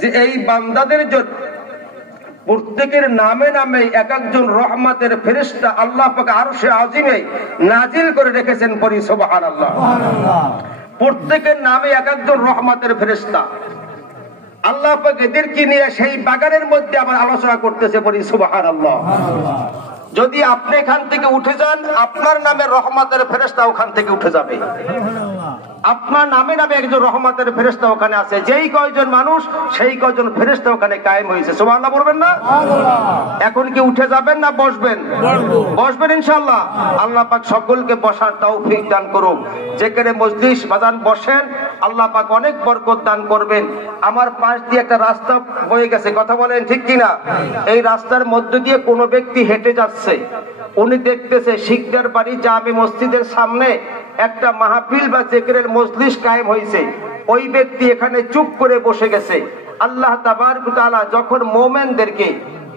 যে এই বান্দাদের জন্য প্রত্যেকের নামে নামে এক একজন রহমতের ফেরেশতা আল্লাহ পাক আরশে আজিমে নাজিল করে রেখেছেন। পড়ি সুবহানাল্লাহ। প্রত্যেকের নামে এক একজন রহমতের ফেরেশতা আল্লাহ পাক এদেরকে নিয়ে সেই বাগানের মধ্যে আবার আলোচনা করতেছে। পড়ি সুবহানাল্লাহ। যদি আপনি এখান থেকে উঠে যান, আপনার নামে রহমতের ফেরেশতা ওখান থেকে উঠে যাবে। আপনার নামে নামে একজন রহমতের ফেরেশতা ওখানে আছে। যেই কয়জন মানুষ সেই কয়জন ফেরেশতা ওখানে কায়েম হয়েছে। সুবহানাল্লাহ বলবেন না? এখন কি উঠে যাবেন না বসবেন? বসবেন ইনশাআল্লাহ। আল্লাহ পাক সকলকে বসার তৌফিক দান করুক। যেখানে মজলিস বাজান বসেন, আল্লাহ পাক অনেক বরকত দান করবেন। আমার পাশ দিয়ে একটা রাস্তা বয়ে গেছে, কথা বলেন ঠিক কিনা? এই রাস্তার মধ্য দিয়ে কোনো ব্যক্তি হেঁটে যাচ্ছে, উনি দেখতেছে শিকদার বাড়ি জামে মসজিদের সামনে একটা মাহফিল বা জিকিরের মজলিস কায়েম হয়েছে। ওই ব্যক্তি এখানে চুপ করে বসে গেছে। আল্লাহ তাবারক ওয়া তাআলা যখন মুমিনদেরকে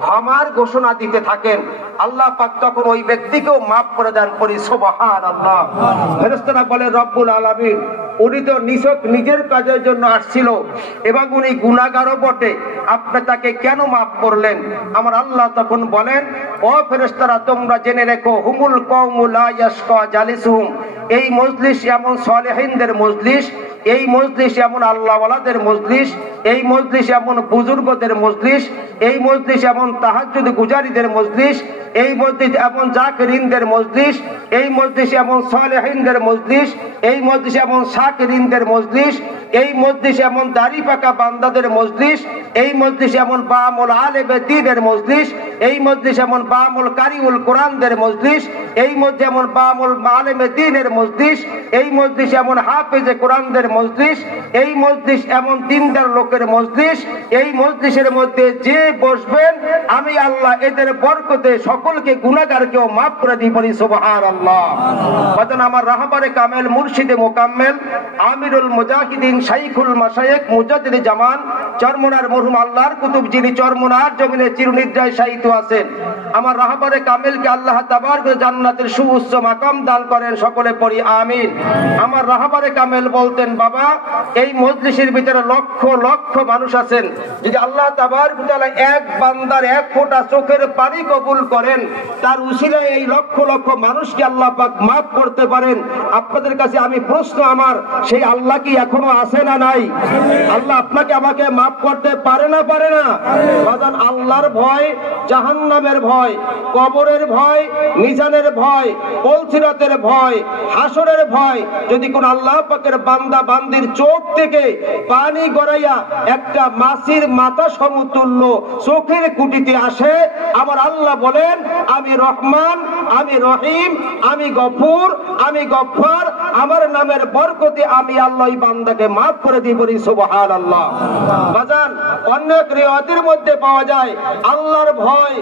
ক্ষমার ঘোষণা দিতে থাকেন, আল্লাহ পাক তখন ওই ব্যক্তিকেও মাফ করে দেন। পড়ি সুবহানাল্লাহ। ফেরেশতারা বলে রব্বুল আলামিন উনি তো নিছক নিজের কাজের জন্য আসছিল এবং উনি গুনাহগারও বটে, আপনি তাকে কেন মাফ করলেন? আমার আল্লাহ তখন বলেন, ও ফেরেশতারা তোমরা জেনে রেখো, হুমুল কওমু লা ইয়াশকা জালিসুহুম, এই মজলিস এমন সালেহিনদের মজলিস, এই মজলিস এমন আল্লাহওয়ালাদের মজলিস, এই মজলিস এমন বুজুর্গদের মজলিস, এই মজলিস এমন তাহাজ্জুদ গুজারিদের মজলিস, এই মজলিস এমন জাকিরিনদের মজলিস, এই মজলিস এমন সালেহিনদের মজলিস, এই মজলিস এমন শাকিরিনদের মজলিস, এই মজলিস এমন দাড়ি পাকা বান্দাদের মজলিস, এই মজলিস এমন বামুল আলেমে দ্বীনের মজলিস, এই মজলিস এমন বামুল কারিউল কোরআনদের মজলিস, এই মজলিস এমন বামুল আলেমে দ্বীনের মজলিস, এই মজলিস এমন হাফেজে কোরআনদের মজলিস, এই মজলিস এমন দিনদার লোকের মজলিস। এই মজলিসের মধ্যে যে বসবেন আমি আল্লাহ এদের বরকতে সকলকে গুনাহগারকেও মাফ করে দিই। বলি সুবহানাল্লাহ। বাজান আমার রাহবারে কামেল মুর্শিদে মোকাম্মেল আমিরুল মুজাহিদিন শাইখুল মাশায়েখ মুজাদ্দিদ জামান চরমনার মরহুম আল্লাহর কুতুব যিনি চরমনার জমিনে চিরনিদ্রায় শায়িত আছেন, আমার রাহবারে কামেলকে আল্লাহ তাবারক জান্নাতের সুউচ্চ মাকাম দান করেন। সকলে পড়ি আমিন। আমার রাহবারে কামেল বলতেন, বাবা এই মজলিসের ভিতরে লক্ষ লক্ষ মানুষ আছেন, যদি আল্লাহ তাবারক তাআলা এক বান্দার এক ফোঁটা চোখের পানি কবুল করেন, তার উসিলায় এই লক্ষ লক্ষ মানুষকে আল্লাহ পাক মাফ করতে পারেন। আপনাদের কাছে আমি প্রশ্ন আমার, সেই আল্লাহ কি এখনো আছে না নাই? আল্লাহ আপনাকে আমাকে মাফ করতে পারে না পারে না? বাজান আল্লাহর ভয়, জাহান্নামের ভয়, কবরের ভয়, মিজানের ভয়, কলসিরাতের ভয়, হাসরের ভয় যদি কোন আল্লাহ পাকের বান্দা বান্দির চোখ থেকে পানি গড়াইয়া একটা মাছির মাথা সমতুল্য চোখের কুটিতে আসে, আমার আল্লাহ বলেন আমি রহমান, আমি রহিম, আমি গফুর, আমি গফফার, আমার নামের বরকতে আমি আল্লাহ এই বান্দাকে মাফ করে দিই। বলি সুবহানাল্লাহ। বাজান অনেক রিওয়ায়াতের মধ্যে পাওয়া যায় আল্লাহর ভয়,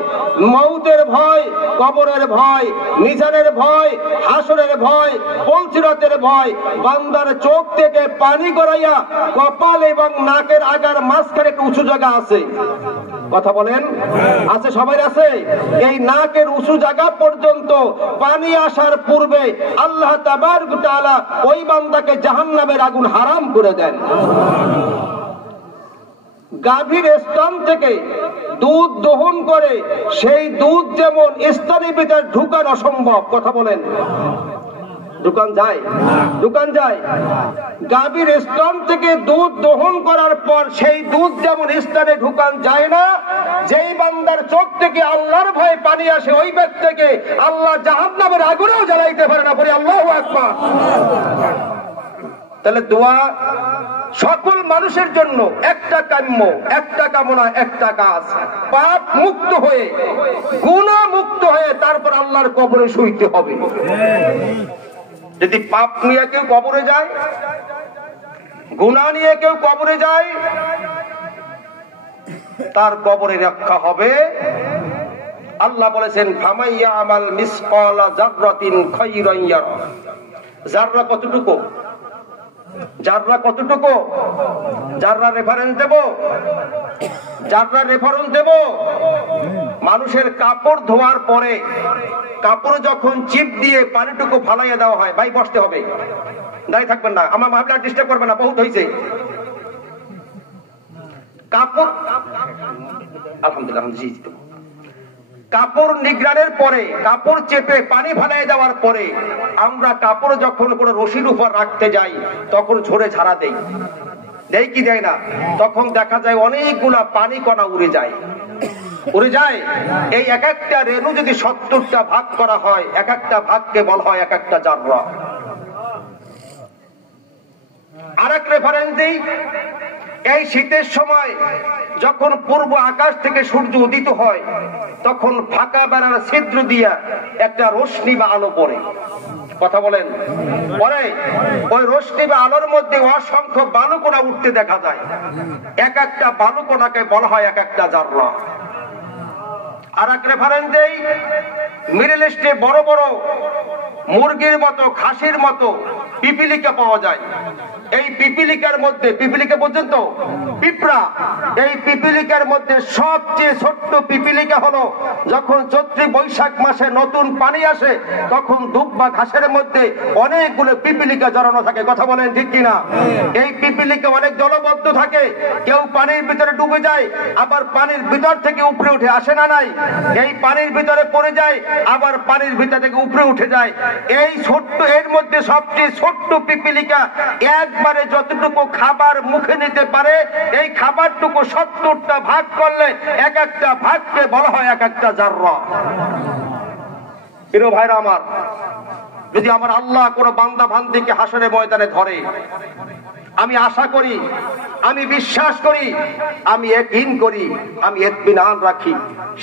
মউতের ভয়, কবরের ভয়, মিজানের ভয়, হাসরের ভয়, কলসিরাতের ভয় বান্দার চোখ থেকে পানি গড়াইয়া কপাল এবং নাকের আগার মাঝখানে একটা উঁচু জায়গা আছে। কথা বলেন, আছে? সবাই আছে? এই নাকের উঁচু জায়গা পর্যন্ত পানি আসার পূর্বে আল্লাহ তাবারক ওয়া তাআলা ওই বান্দাকে জাহান্নামের আগুন হারাম করে দেন। গাভীর স্তন থেকে দুধ দহন করে সেই দুধ যেমন স্তনের ভিতরে ঢুকানো অসম্ভব। কথা বলেন, দোকান যায়? দোকান যায়? গাভীর স্তন থেকে দুধ দহন করার পর সেই দুধ যেমন স্তনে ঢুকান যায় না, যেই বান্দার চোখ থেকে আল্লাহর ভয়ে পানি আসে ওই ব্যক্তিকে আল্লাহ জাহান্নামের আগুনেও জ্বালাইতে পারে না। বলি আল্লাহু আকবার। তাহলে দোয়া সকল মানুষের জন্য একটা কাম্য, একটা কামনা, একটা কাজ, পাপ মুক্ত হয়ে, গুনাহ মুক্ত হয়ে তারপর আল্লাহর কবরে শুইতে হবে। যদি পাপ নিয়ে কেউ কবরে যায়, গুনাহ নিয়ে কেউ কবরে যায়, তার কবরে রক্ষা হবে। আল্লাহ বলেছেন ফামাইয়া আমাল মিসকালা যাররাতিন খায়রান ইয়ারা। যাররা কতটুকু? যাররা কতটুকু? যাররা রেফারেন্স দেব, যাররা রেফারেন্স দেব। মানুষের কাপড় ধোয়ার পরে কাপড় যখন চিপ দিয়ে পানিটুকু ফালাইয়া দেওয়া হয়, ভাই বসতে হবে, দাঁড়িয়ে থাকবেন না, আমার মাহফিল ডিস্টার্ব করবে না, বহুত হয়েছে। কাপড় আলহামদুলিল্লাহ, কাপড় নিগড়ানোর পরে, কাপড় চেপে পানি ফালাই দেওয়ার পরে আমরা কাপড় যখন কোনো রশির উপর রাখতে যাই তখন ঝরে ঝাড়া দেই, দেয় কি দেয় না? তখন দেখা যায় অনেকগুলা পানি কণা উড়ে যায়, উড়ে যায়। এই এক একটা রেণু যদি 70টা ভাগ করা হয়, এক একটা ভাগকে বলা হয় এক একটা জাররা। আরেক রেফারেন্স দেই, এই শীতের সময় যখন পূর্ব আকাশ থেকে সূর্য উদিত হয় তখন ফাঁকা বেড়ার ছিদ্র দিয়া একটা রশ্মি বা আলো পড়ে। কথা বলেন, পরে ওই রশ্মি বা আলোর মধ্যে অসংখ্য বালুকণা উঠতে দেখা যায়, এক একটা বালুকণাকে বলা হয় এক একটা জাররা। আর এক রেফারেন্স দেই, মিডল ইস্টে বড় বড় মুরগির মতো, খাসির মতো পিপিলিকা পাওয়া যায়। এই পিপিলিকার মধ্যে, পিপিলিকা পর্যন্ত পিঁপড়া, এই পিপিলিকার মধ্যে সবচেয়ে ছোট্ট পিপিলিকা হলো যখন চৈত্র বৈশাখ মাসে নতুন পানি আসে তখন দুব্বা ঘাসের মধ্যে অনেকগুলো পিপিলিকা জড়ানো থাকে। কথা বলেন ঠিক কিনা? এই পিপিলিকা অনেক জলবদ্ধ থাকে, কেউ পানির ভিতরে ডুবে যায়, আবার পানির ভিতর থেকে উপরে উঠে আসে না নাই, এই পানির ভিতরে পড়ে যায়, আবার পানির ভিতর থেকে উপরে উঠে যায়। এই ছোট্ট, এর মধ্যে সবচেয়ে ছোট্ট পিপিলিকা একবারে যতটুকু খাবার মুখে নিতে পারে, এই খাবারটুকু 70টা ভাগ করলে এক একটা ভাগকে বলা হয় এক একটা জাররা। প্রিয় ভাইরা আমার, যদি আমার আল্লাহ কোন বান্দা বান্দিকে হাসরের ময়দানে ধরে, আমি আশা করি, আমি বিশ্বাস করি, আমি ইয়াকিন করি, আমি ইতমিনান রাখি,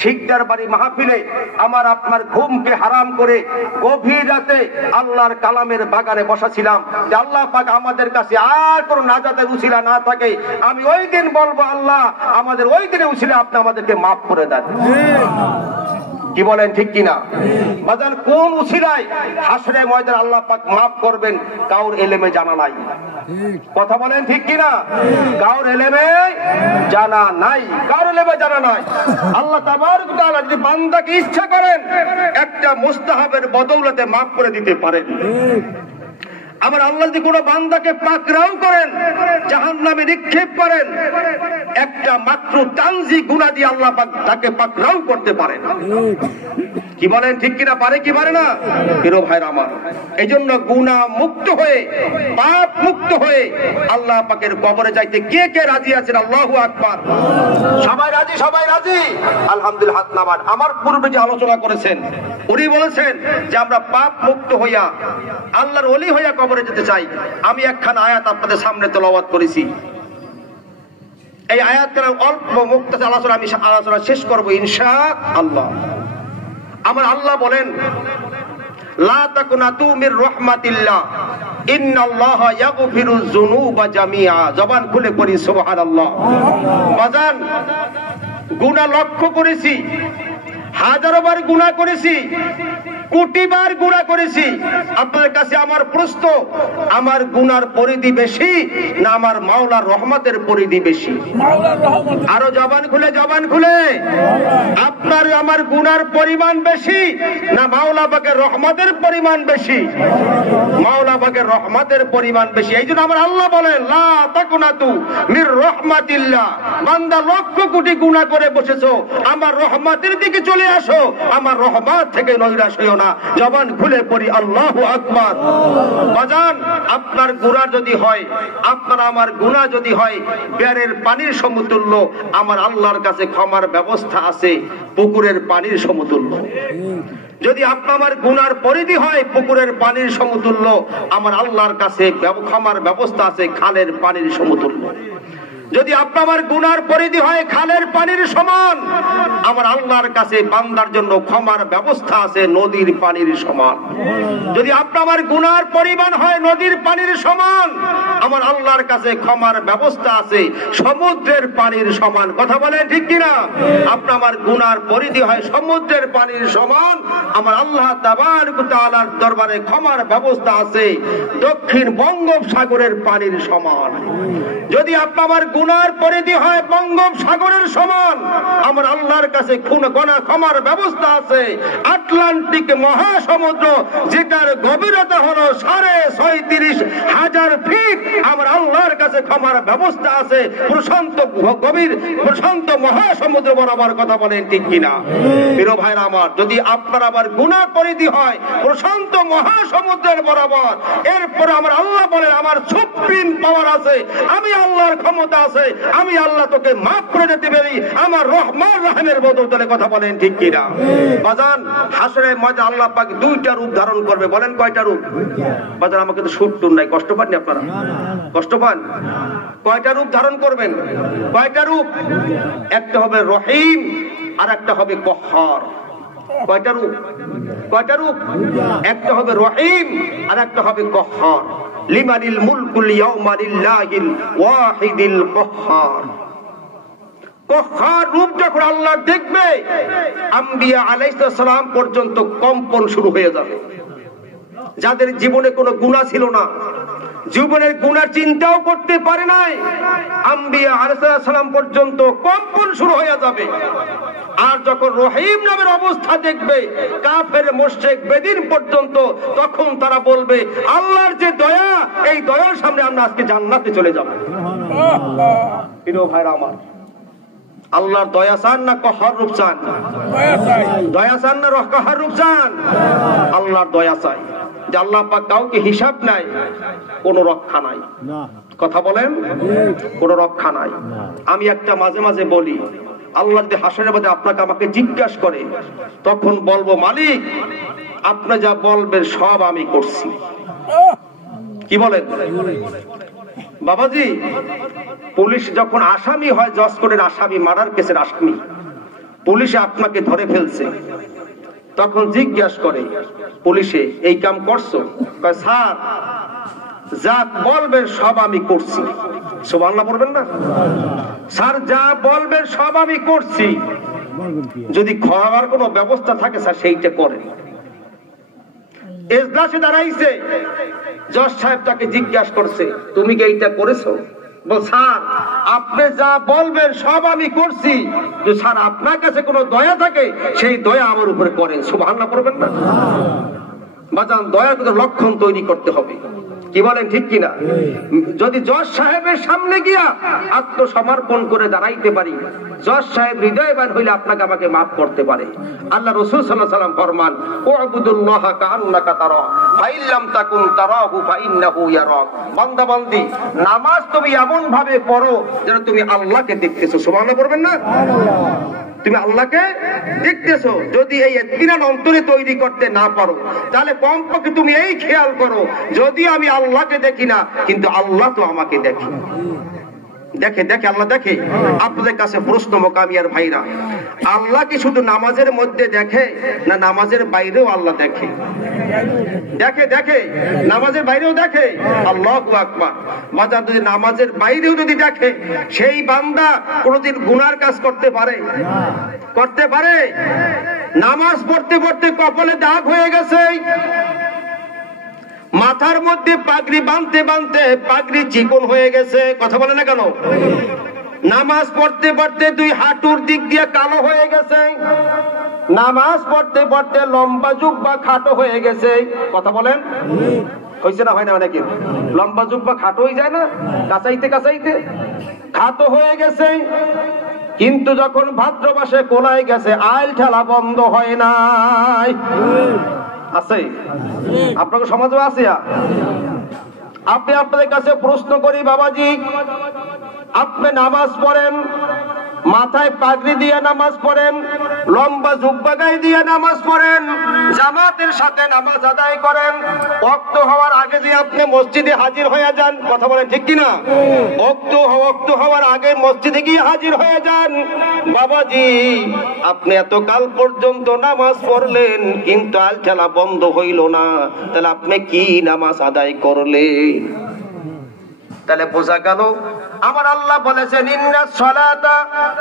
শিকদার বাড়ি মাহফিলে আমার আপনার ঘুমকে হারাম করে গভীর রাতে আল্লাহর কালামের বাগানে বসাছিলাম যে আল্লাহ পাক আমাদের কাছে আর কোনো নাজাতের উসিলা না থাকে, আমি ওই দিন বলবো আল্লাহ আমাদের ওই দিনে উসিলা আপনি আমাদেরকে মাফ করে দেন। কি বলেন ঠিক কিনা? বাজান কোন উসিলায় হাসরের ময়দানে আল্লাহ পাক মাফ করবেন কাউর এলেমে জানা নাই। কথা বলেন ঠিক কিনা? কাউর এলেমে জানা নাই, কাউর এলেমে জানা নাই। আল্লাহ তাবারক ওয়া তাআলা যদি বান্দাকে ইচ্ছা করেন একটা মুস্তাহাবের বদৌলতে মাফ করে দিতে পারেন। আবার আল্লাহ যদি কোনো বান্দাকে পাকড়াও করেন, জাহান্নামে নিক্ষেপ করেন, একটা মাত্র তানজি গুনাহ দিয়ে আল্লাহ পাক তাকে পাকড়াও করতে পারেন। কি বলেন ঠিক কিনা? পারে কি পারে না? প্রিয় ভাইরা আমার, এইজন্য গুনাহ মুক্ত হয়ে, পাপ মুক্ত হয়ে আল্লাহ পাকের কবরে যাইতে কে কে রাজি আছেন? আল্লাহু আকবার। সবাই রাজি? সবাই রাজি? আলহামদুলিল্লাহ, হাত নামান। আমার পূর্বে যে আলোচনা করেছেন উনি বলেছেন যে আমরা পাপ মুক্ত হইয়া আল্লাহর ওলি হইয়া কবরে যেতে চাই। আমি একখানা আয়াত আপনাদের সামনে তেলাওয়াত করেছি। এই আয়াতটা অল্প মুক্তাসার আলোচনা, আমি আলোচনা শেষ করব ইনশাআল্লাহ। আমার আল্লাহ বলেন, লা তাকুনাতু মির রাহমাতিল্লাহ ইন্নাল্লাহা ইয়াগফিরুয যুনুবা জামিআ। জবান খুলে পড়ি সুবহানাল্লাহ। বাজান, গুনাহ লক্ষ্য করেছি, হাজারো বার গুনাহ করেছি, কোটিবার গুনাহ করেছি। আপনাদের কাছে আমার প্রশ্ন, আমার গুনার পরিধি বেশি না আমার মাওলার রহমতের পরিধি বেশি? আরো জবান খুলে, জবান খুলে। আপনার আমার গুনার পরিমাণ বেশি না মাওলা পাকের রহমতের পরিমাণ বেশি? মাওলা পাকের রহমতের পরিমাণ বেশি। এই জন্য আমার আল্লাহ বলেন, লা তাকুনাতু মির রাহমাতিল্লাহ। বান্দা লক্ষ কোটি গুনাহ করে বসেছো, আমার রহমতের দিকে চলে আসো, আমার রহমত থেকে নৈরাশ হইও না। জবান খুলে পড়ি আল্লাহু আকবার। বাজান, আপনার গুনাহ যদি হয়, আপনার আমার গুনাহ যদি হয় বেরের পানির সমতুল্য, আমার আল্লাহর কাছে ক্ষমার ব্যবস্থা আছে পুকুরের পানির সমতুল্য। যদি আপনার আমার গুনার পরিধি হয় পুকুরের পানির সমতুল্য, আমার আল্লাহর কাছে ক্ষমার ব্যবস্থা আছে খালের পানির সমতুল্য। যদি আপনার আমার গুনার পরিধি হয় খালের পানির সমান, আমার আল্লাহর কাছে বান্দার জন্য ক্ষমার ব্যবস্থা আছে নদীর পানির সমান। যদি আপনার আমার গুনার পরিমাণ হয় নদীর পানির সমান, আমার আল্লাহর কাছে ক্ষমার ব্যবস্থা আছে সমুদ্রের পানির সমান। কথা বলেন ঠিক কিনা? আপনার আমার গুনার পরিধি হয় সমুদ্রের পানির সমান, আমার আল্লাহ তাবারক ওয়া তাআলার দরবারে ক্ষমার ব্যবস্থা আছে দক্ষিণ বঙ্গোপসাগরের পানির সমান। যদি আপনার আমার গুনার পরিধি হয় বঙ্গোপসাগরের সমান, আমার আল্লাহর কাছে ক্ষমার ব্যবস্থা আছে আটলান্টিক মহাসমুদ্র, যেটার গভীরতা হলো 36,500 ফিট, আমার আল্লাহর কাছে ক্ষমার ব্যবস্থা আছে প্রশান্ত মহাসমুদ্র বরাবর। কথা বলেন ঠিক কিনা? প্রিয় ভাইরা আমার, যদি আপনার আবার গুনাহ পরিধি হয় প্রশান্ত মহাসমুদ্রের বরাবর, এরপর আমার আল্লাহ বলেন আমার সুপ্রিম পাওয়ার আছে, আমি আল্লাহর ক্ষমতা আছে, আমি আল্লাহ তোকে মাফ করে দিতে পারি আমার রহমান রহিমের বদৌলতে। কথা বলেন ঠিক কিনা? বাজান, হাসরের ময়দানে আল্লাহ পাক দুইটা রূপ ধারণ করবে। বলেন কয়টা রূপ? বাজান, আমাকে তো সুর টুন নাই, কষ্ট পাননি আপনারা? কষ্ট পান? কয়টা রূপ ধারণ করবেন? কয়টা রূপ? একটা হবে রহিম আর একটা হবে কহ্হার। কয়টা রূপ? কয়টা রূপ? একটা হবে রহিম আর একটা হবে কহ্হার। লিমানিল মুলকুল ইয়াউমা লিল্লাহিল ওয়াহিদিল কহ্হার। কহ্হার রূপ যখন আল্লাহ দেখবে, আম্বিয়া আলাইহিস সালাম পর্যন্ত কম্পন শুরু হয়ে যাবে। যাদের জীবনে কোনো গুনাহ ছিল না, জীবনের গুনাহ চিন্তাও করতে পারে নাই, আম্বিয়া আলাইহিস সালাম পর্যন্ত কম্পন শুরু হয়ে যাবে। আর যখন রহিম নামের অবস্থা দেখবে কাফের মুশরিক বেদিন পর্যন্ত, তখন তারা বলবে আল্লাহর যে দয়া, এই দয়ার সামনে আমরা আজকে জান্নাতে চলে যাব। প্রিয় ভাইরা আমার, আল্লাহর দয়া চান না কহর রূপ চান? দয়া চান না কহর রূপ চান? আল্লাহর দয়া চাই, যে আল্লাহ পাক কাউকে হিসাব নাই, কোনো রক্ষা নাই। কথা বলেন, কোনো রক্ষা নাই। আমি একটা মাঝে মাঝে বলি, আল্লাহ যদি হাসরের মধ্যে আপনাকে আমাকে জিজ্ঞাসা করে, তখন বলবো মালিক আপনি যা বলবেন সব আমি করছি। কি বলেন বাবাজি? পুলিশ যখন আসামি হয়, জজ কোর্টের আসামি, মার্ডার কেসের আসামি, পুলিশে আপনাকে ধরে ফেলছে, তখন জিজ্ঞাসা করে পুলিশে এই কাম করছো? কয় স্যার যা বলবেন সব আমি করছি। সুবহানাল্লাহ পড়বেন না? স্যার যা বলবেন সব আমি করছি, যদি খাওয়ার কোনো ব্যবস্থা থাকে স্যার সেইটা করেন। এজলাসে দাঁড়াইছে, জজ সাহেব তাকে জিজ্ঞাসা করছে তুমি কি এইটা করেছো? বল স্যার আপনি যা বলবেন সব আমি করছি, যদি স্যার আপনার কাছে কোনো দয়া থাকে সেই দয়া আমার উপরে করেন। সুবহানাল্লাহ পড়বেন না? বাজান, দয়ার কোনো লক্ষণ তৈরি করতে হবে। কি বলেন, ঠিক কিনা? যদি জজ সাহেবের সামনে গিয়া আত্মসমর্পণ করে দাঁড়াইতে পারি, জজ সাহেব হৃদয়বান হইলে আপনাকে আমাকে মাফ করতে পারে। আল্লাহ রাসূল সাল্লাল্লাহু আলাইহি ওয়াসাল্লাম ফরমান উবুদুল্লাহা কাআন্নাকা তারা ফাইন লাম তাকুন তারাহু ফাইন্নাহু ইয়ারাক। বান্দা বান্দি, নামাজ তুমি এমন ভাবে পড়ো যেন তুমি আল্লাহকে দেখতেছো। সুবহানাল্লাহ পড়বেন না? তুমি আল্লাহকে দেখতেছো। যদি এই ইতমিনান অন্তরে তৈরি করতে না পারো, তাহলে কমপক্ষে তুমি এই খেয়াল করো, যদি আমি আল্লাহকে দেখি না, কিন্তু আল্লাহ তো আমাকে দেখে। দেখে দেখে আল্লাহ দেখে। আপনাদের কাছে প্রশ্ন মোকামিয়ার ভাইরা, আল্লাহ কি শুধু নামাজের মধ্যে দেখে, না নামাজের বাইরেও আল্লাহ দেখে? দেখে দেখে, নামাজের বাইরেও দেখে। আল্লাহু আকবার। বাজার, যদি নামাজের বাইরেও যদি দেখে, সেই বান্দা কোনদিন গুনার কাজ করতে পারে? করতে পারে? নামাজ পড়তে পড়তে কপালে দাগ হয়ে গেছে, মাথার মধ্যে পাগড়ি বাঁধতে বাঁধতে পাগড়ি চিকন হয়ে গেছে, কথা বলে না কেন? নামাজ পড়তে পড়তে দুই হাঁটুর দিক দিয়ে কালো হয়ে গেছে, নামাজ পড়তে পড়তে লম্বা জুব্বা খাটো হয়ে গেছে, কথা বলেন হয়েছে না? হয় না? অনেকে লম্বা জুব্বা খাটো হয়ে যায় না, কাঁচাইতে কাঁচাইতে খাটো হয়ে গেছে। কিন্তু যখন ভাদ্র মাসে কোলায় গেছে, আইল ঠেলা বন্ধ হয় নাই। আছে? আপনাকে সমাজে আছে? আপনি আপনাদের কাছে প্রশ্ন করি বাবাজি, আপনি নামাজ পড়েন, মাথায় পাগড়ি দিয়ে নামাজ পড়েন, লম্বা জুব্বা গায়ে দিয়ে নামাজ পড়েন, জামাতের সাথে নামাজ আদায় করেন, ওয়াক্ত হওয়ার আগে যে আপনি মসজিদে হাজির হয়ে যান, কথা বলেন ঠিক কিনা? ওয়াক্ত হওয়ার আগে মসজিদে গিয়ে হাজির হয়ে যান। বাবাজি, আপনি এতকাল পর্যন্ত নামাজ পড়লেন, কিন্তু আল ঠেলা বন্ধ হইল না, তাহলে আপনি কি নামাজ আদায় করলেন? তাহলে বোঝা গেল আমার আল্লাহ বলেছেন ইন্নাস সালাতা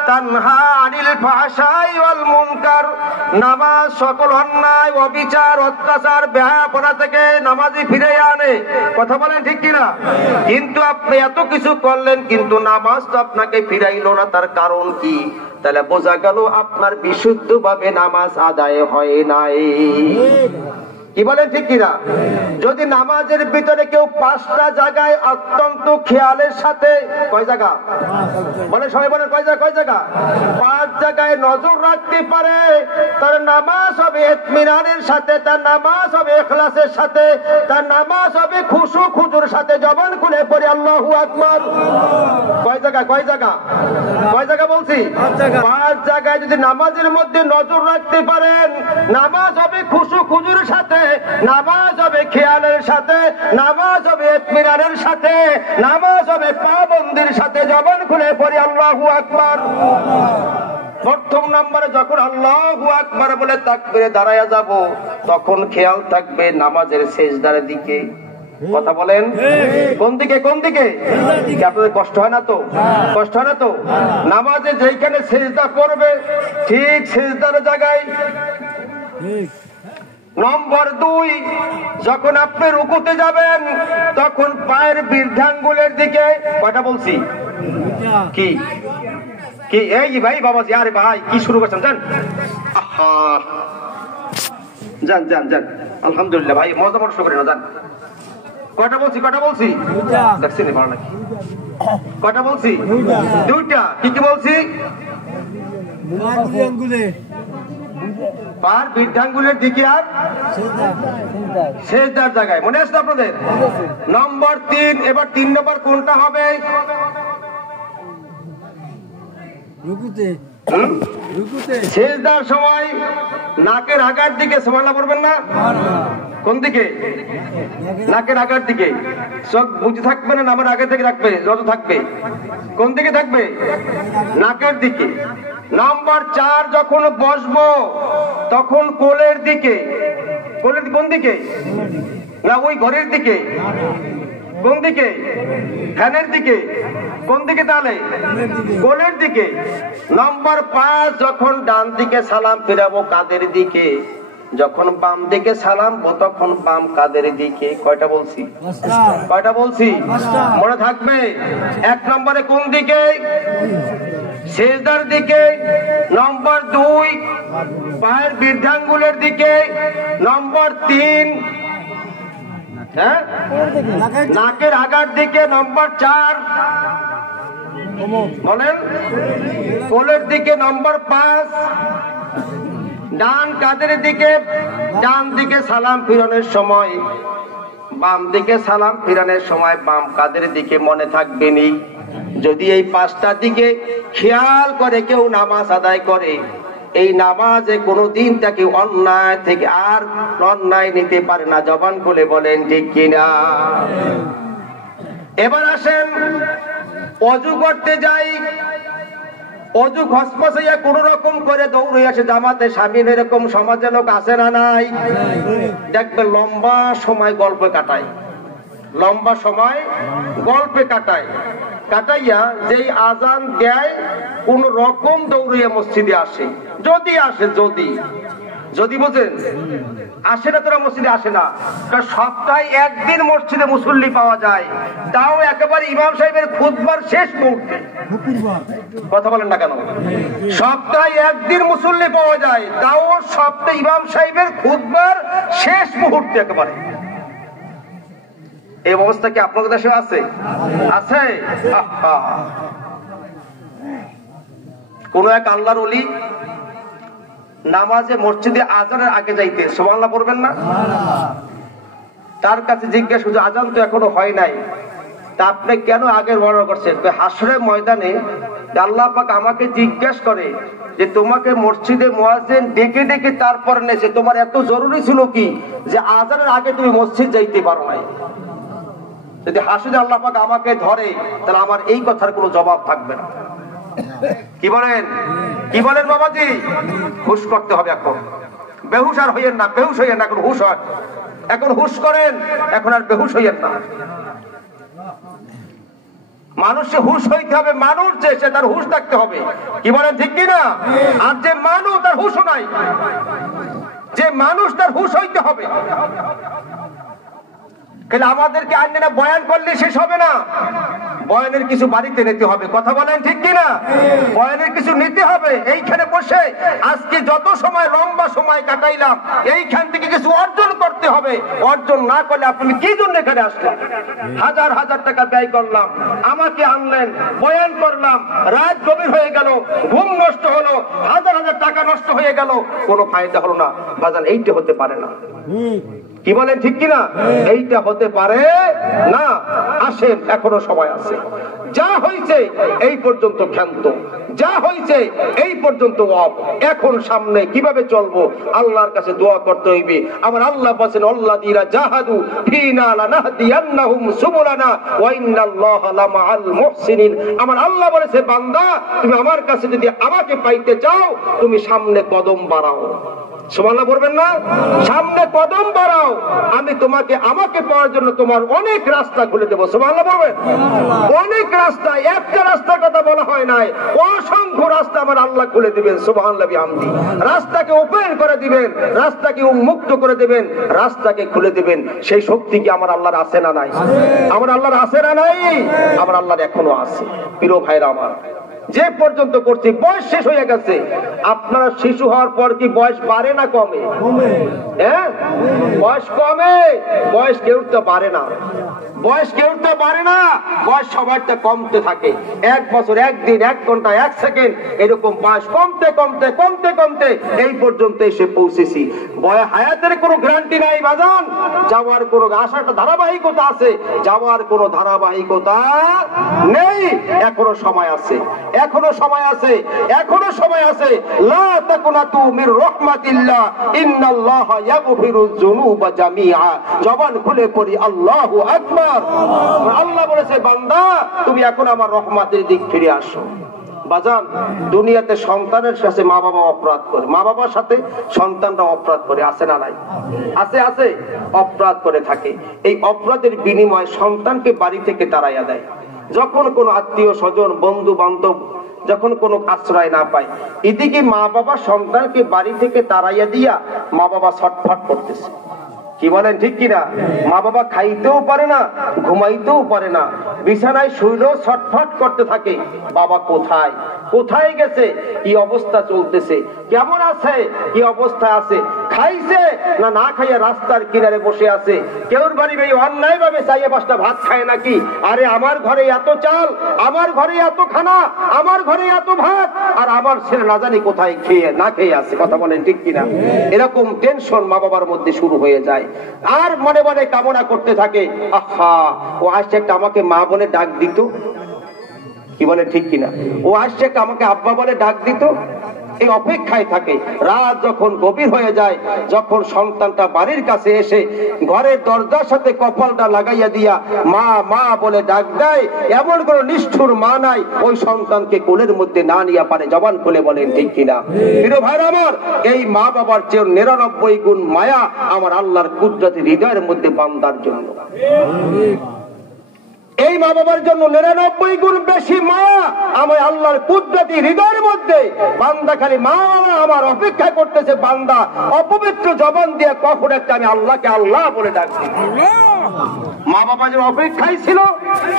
তানহা আনিল ফাহশাই ওয়াল মুনকার, নামাজ সকল অন্যায় অবিচার অত্যাচার বেহায়াপনা থেকে নামাজি ফিরে আনে, কথা বলেন ঠিক কিনা? কিন্তু আপনি এত কিছু করলেন, কিন্তু নামাজ তো আপনাকে ফিরাইলো না, তার কারণ কি? তাহলে বোঝা গেল আপনার বিশুদ্ধভাবে নামাজ আদায় হয় নাই। কি বলেন ঠিক কিনা? যদি নামাজের ভিতরে কেউ 5টা জায়গায় অত্যন্ত খেয়ালের সাথে, কয় জায়গা বলে সবাই বলেন, কয় জায়গা? 5 জায়গায় নজর রাখতে পারে, তার নামাজ হবে ইতমিনানের সাথে, তার নামাজ হবে ইখলাসের সাথে, তার নামাজ হবে খুশু খুজুর সাথে। জবান খুলে পড়ি আল্লাহু আকবার। কয় জায়গা বলছি? 5 জায়গায় যদি নামাজের মধ্যে নজর রাখতে পারেন, নামাজ হবে খুশু খুজুর সাথে, নামাজ হবে খেয়ালের সাথে, নামাজ হবে ইতমিনানের সাথে, নামাজ হবে পাবন্দির সাথে। জবান খুলে পড়ি আল্লাহু আকবার। প্রথম নম্বরে যখন আল্লাহু আকবার বলে তাকবীরে দাঁড়ায়া যাব, তখন খেয়াল থাকবে নামাজের সিজদার দিকে, কথা বলেন কোন দিকে? আপনাদের কষ্ট হয় না তো? কষ্ট হয় না তো? নামাজে যেখানে সিজদা করবে, ঠিক সিজদার জায়গায় নম্বর 2, যখন আপনি রুকুতে যাবেন তখন পায়ের বৃদ্ধাঙ্গুলের দিকে, কয়টা বলছি? কি কি এই ভাই বাবাজি, আরে ভাই কি শুরু করছেন? যান যান যান যান, আলহামদুলিল্লাহ ভাই, মজা মজা শুরু করেন না, যান। কয়টা বলছি? দেখছেন ভালো নাকি? কয়টা বলছি? 2টা। কি কি বলছি? পার বৃদ্ধাঙ্গুলের দিকে আর সেজদার জায়গায়, মনে আছে আপনাদের? নম্বর 3। এবার 3 নম্বর কোনটা হবে? সেজদার সময় নাকের আগার দিকে সুবহানাল্লাহ বলবেন না? কোন দিকে? নাকের আগার দিকে। চোখ বুঝে থাকবে না, নামের আগে থেকে রাখবে, যত থাকবে। কোন দিকে থাকবে? নাকের দিকে। নাম্বার 4, যখন বসবো তখন কোলের দিকে। কোলের কোন দিকে? না ওই ঘরের দিকে। কোন দিকে? ফ্যানের দিকে। কোন দিকে তাহলে? কোলের দিকে। নাম্বার 5, যখন ডান দিকে সালাম ফিরাবো কাদের দিকে, যখন বাম দিকে সালাম তখন বাম কাদের দিকে। কয়টা বলছি? মনে থাকবে? 1 নম্বরে কোন দিকে? সেজদার দিকে। নম্বর 2, পায়ের বৃদ্ধাঙ্গুলের দিকে। নম্বর 3, নাকের আগার দিকে। নম্বর 4 বলেন কোলের দিকে। নম্বর 5, ডান কাদের দিকে। ডান দিকে সালাম ফিরানোর সময়, বাম দিকে সালাম ফিরানোর সময় বাম কাদের দিকে। মনে থাকবে নি? যদি এই 5টা দিকে খেয়াল করে কেউ নামাজ আদায় করে, এই নামাজে কোনোদিন তাকে অন্যায় থেকে আর অন্যায় নিতে পারে না। জবান খুলে বলেন ঠিক কিনা? এবার আসেন ওযু করতে যাই। অজু খসখসাইয়া কোন রকম করে দৌড়ে আসে জামাতে সামিল, এরকম সমাজে লোক আছে না নাই? দেখবে লম্বা সময় গল্পে কাটায়, কাটাইয়া যেই আজান দেয় কোন রকম দৌড়িয়া মসজিদে আসে। যদি বোঝেন আসে না, তোরা মসজিদে আসে না। সপ্তাহে 1 দিন মসজিদে মুসল্লি পাওয়া যায়, তাও একেবারে ইমাম সাহেবের খুতবার শেষ মুহূর্তে। কথা বলেন না কেন? সপ্তাহে 1 দিন মুসল্লি পাওয়া যায়, তাও সপ্তাহে ইমাম সাহেবের খুতবার শেষ মুহূর্তে একেবারে। এই অবস্থা কি আপনাদের দেশে আছে? কোন এক আল্লাহর ওলি নামাজে মসজিদে আজানের আগে যাইতে, সুবহানাল্লাহ পড়বেন না? তার কাছে জিজ্ঞাসা করছে, আজান তো এখনো হয় নাই, তা আপনি কেন আগে বর্ণনা করছেন? হাসরের ময়দানে আল্লাহ পাক আমাকে জিজ্ঞাসা করে যে তোমাকে মসজিদে মুয়াজ্জিন ডেকে ডেকে তারপর নেছে, তোমার এত জরুরি ছিল কি যে আজানের আগে তুমি মসজিদ যাইতে পারো নাই? যদি হাসরে আল্লাহ পাক আমাকে ধরে, তাহলে আমার এই কথার কোনো জবাব থাকবে না। কি বলেন বাবাজি? হুশ করতে হবে এখন। বেহুশ আর হইয়েন না, এখন হুশ হয়, এখন হুশ করেন, এখন আর বেহুশ হইয়েন না। মানুষে হুশ হইতে হবে, মানুষ যে সে তার হুশ থাকতে হবে। কি বলেন ঠিক কিনা? আর যে মানুষ তার হুশও নাই, যে মানুষ তার হুশ হইতে হবে। আমাদেরকে আনলে না বয়ান করলে শেষ হবে না, বয়ানের কিছু বাড়িতে নিতে হবে। কথা বলেন ঠিক কিনা? বয়ানের কিছু নিতে হবে। এইখানে বসে আজকে যত সময় লম্বা সময় কাটাইলাম, এইখান থেকে কিছু অর্জন করতে হবে। অর্জন না করলে আপনি কি জন্য এখানে আসলেন? হাজার হাজার টাকা ব্যয় করলাম, আমাকে আনলেন, বয়ান করলাম, রাত গভীর হয়ে গেল, ঘুম নষ্ট হলো, হাজার হাজার টাকা নষ্ট হয়ে গেল, কোনো ফায়দা হলো না। বাজান এইটা হতে পারে না। কি বলেন ঠিক কিনা? এইটা হতে পারে না। আসেন, এখনো সময় আছে। যা হয়েছে এই পর্যন্ত ক্ষান্ত, যা হয়েছে এই পর্যন্ত এখন সামনে কিভাবে চলবো আল্লাহর কাছে দোয়া করতে হইবে। আমার আল্লাহ বলেন, আল্লাযীনা জাহাদু ফীনা লানাহদিয়ান্নাহুম সুবুলানা ওয়া ইন্নাল্লাহা লামাআল মুহসিনিন। আমার আল্লাহ বলেছে, বান্দা তুমি আমার কাছে যদি আমাকে পাইতে চাও, তুমি সামনে কদম বাড়াও। সুবহানাল্লাহ বলবেন না? সামনে কদম বাড়াও, আমি তোমাকে আমাকে পাওয়ার জন্য তোমার অনেক রাস্তা খুলে দেবো। সুবহানাল্লাহ বলবেন? অনেক রাস্তা, একটা রাস্তার কথা বলা হয় নাই, অসংখ্য রাস্তা আমার আল্লাহ খুলে দিবেন। সুবহানাল্লাহ বিহামদি। রাস্তাকে ওপেন করে দিবেন, রাস্তাকে উন্মুক্ত করে দিবেন, রাস্তাকে খুলে দিবেন। সেই শক্তি কি আমার আল্লাহর আছে না নাই? আমার আল্লাহর আছে না নাই? আমার আল্লাহর এখনো আছে। প্রিয় ভাইরা আমার, যে পর্যন্ত করছি বয়স শেষ হয়ে গেছে। আপনারা শিশু হওয়ার পর কি বয়স বাড়ে না কমে? হ্যাঁ, বয়স কমে, বয়স কেউ তো বাড়ে না, বয়স কেউ তো বাড়ে না, বয়স সবারটা কমতে থাকে। 1 বছর, 1 দিন, 1 ঘন্টা, 1 সেকেন্ড, এরকম বয়স কমতে কমতে কমতে কমতে এই পর্যন্ত এসে পৌঁছেছি। বয় হায়াতের কোনো গ্যারান্টি নাই বাজান, যাওয়ার কোনো আশাটা ধারাবাহিকতা আছে, যাওয়ার কোনো ধারাবাহিকতা নেই। এখনো সময় আছে, এখনো সময় আছে, এখনো সময় আছে। লা তাকুনাতু মির রাহমাতিল্লাহ, ইন্নাল্লাহা ইয়াগফিরুয যুনুবা জামিআ। জবান খুলে পড়ি আল্লাহু আকবার। আল্লাহ বলেছে, বান্দা তুমি এখন আমার রহমতের দিক ফিরে আসো। বাজান, দুনিয়াতে সন্তানের সাথে মা বাবা অপরাধ করে, মা বাবার সাথে সন্তানরা অপরাধ করে, আছে না নাই? আছে, আছে, অপরাধ করে থাকে। এই অপরাধের বিনিময়ে সন্তানকে বাড়ি থেকে তাড়াইয়া দেয়। যখন কোনো আত্মীয় স্বজন, বন্ধু বান্ধব যখন কোনো আশ্রয় না পায়, এদিকে মা বাবা সন্তানকে বাড়ি থেকে তাড়াইয়া দিয়া মা বাবা ছটফট করতেছে। কি বলেন, ঠিক কিনা? মা বাবা খাইতেও পারে না, ঘুমাইতেও পারে না, বিছানায় শুইলেও ছটফট করতে থাকে। বাবা কোথায়, কোথায় গেছে, কি অবস্থা চলতেছে, কেমন আছে, কি অবস্থা আছে, খাইছে না না খাইয়া রাস্তার কিনারে বসে আছে। কেউর বাড়ি ভাই অন্যায় ভাবে চাইয়ে 5টা ভাত খায় নাকি? আরে আমার ঘরে এত চাল, আমার ঘরে এত খানা, আমার ঘরে এত ভাত, আর আমার ছেলে না জানি কোথায় খেয়ে না খেয়ে আছে। কথা বলেন, ঠিক কিনা? এরকম টেনশন মা বাবার মধ্যে শুরু হয়ে যায়। আর মনে মনে কামনা করতে থাকে, আহা ও আসছে একটা আমাকে মা বলে ডাক দিত। কি বলে, ঠিক কিনা? ও আসছে একটা আমাকে আব্বা বলে ডাক দিত। এই অপেক্ষায় থাকে। রাত যখন গভীর হয়ে যায়, যখন সন্তানটা বাড়ির কাছে এসে ঘরের দরজার সাথে কপালটা লাগাইয়া দিয়া মা মা বলে ডাক দেয়, এমন কোন নিষ্ঠুর মা নাই ওই সন্তানকে কোলের মধ্যে না নিয়ে পারে। জবান খুলে বলেন, ঠিক কিনা? প্রিয় ভাইরা আমার, এই মা বাবার চেয়ে 99 গুণ মায়া আমার আল্লাহর কুদরতি হৃদয়ের মধ্যে বান্দার জন্য। এই মা বাবার জন্য 99 গুণ বেশি মায়া আমার আল্লাহর কুদরতি হৃদয়ের মধ্যে। বান্দা খালি মা আমার অপেক্ষা করতেছে, বান্দা অপবিত্র জবান দিয়ে কখন একটা আমি আল্লাহকে আল্লাহ বলে ডাকছি। মা বাবা যে অপেক্ষায় ছিল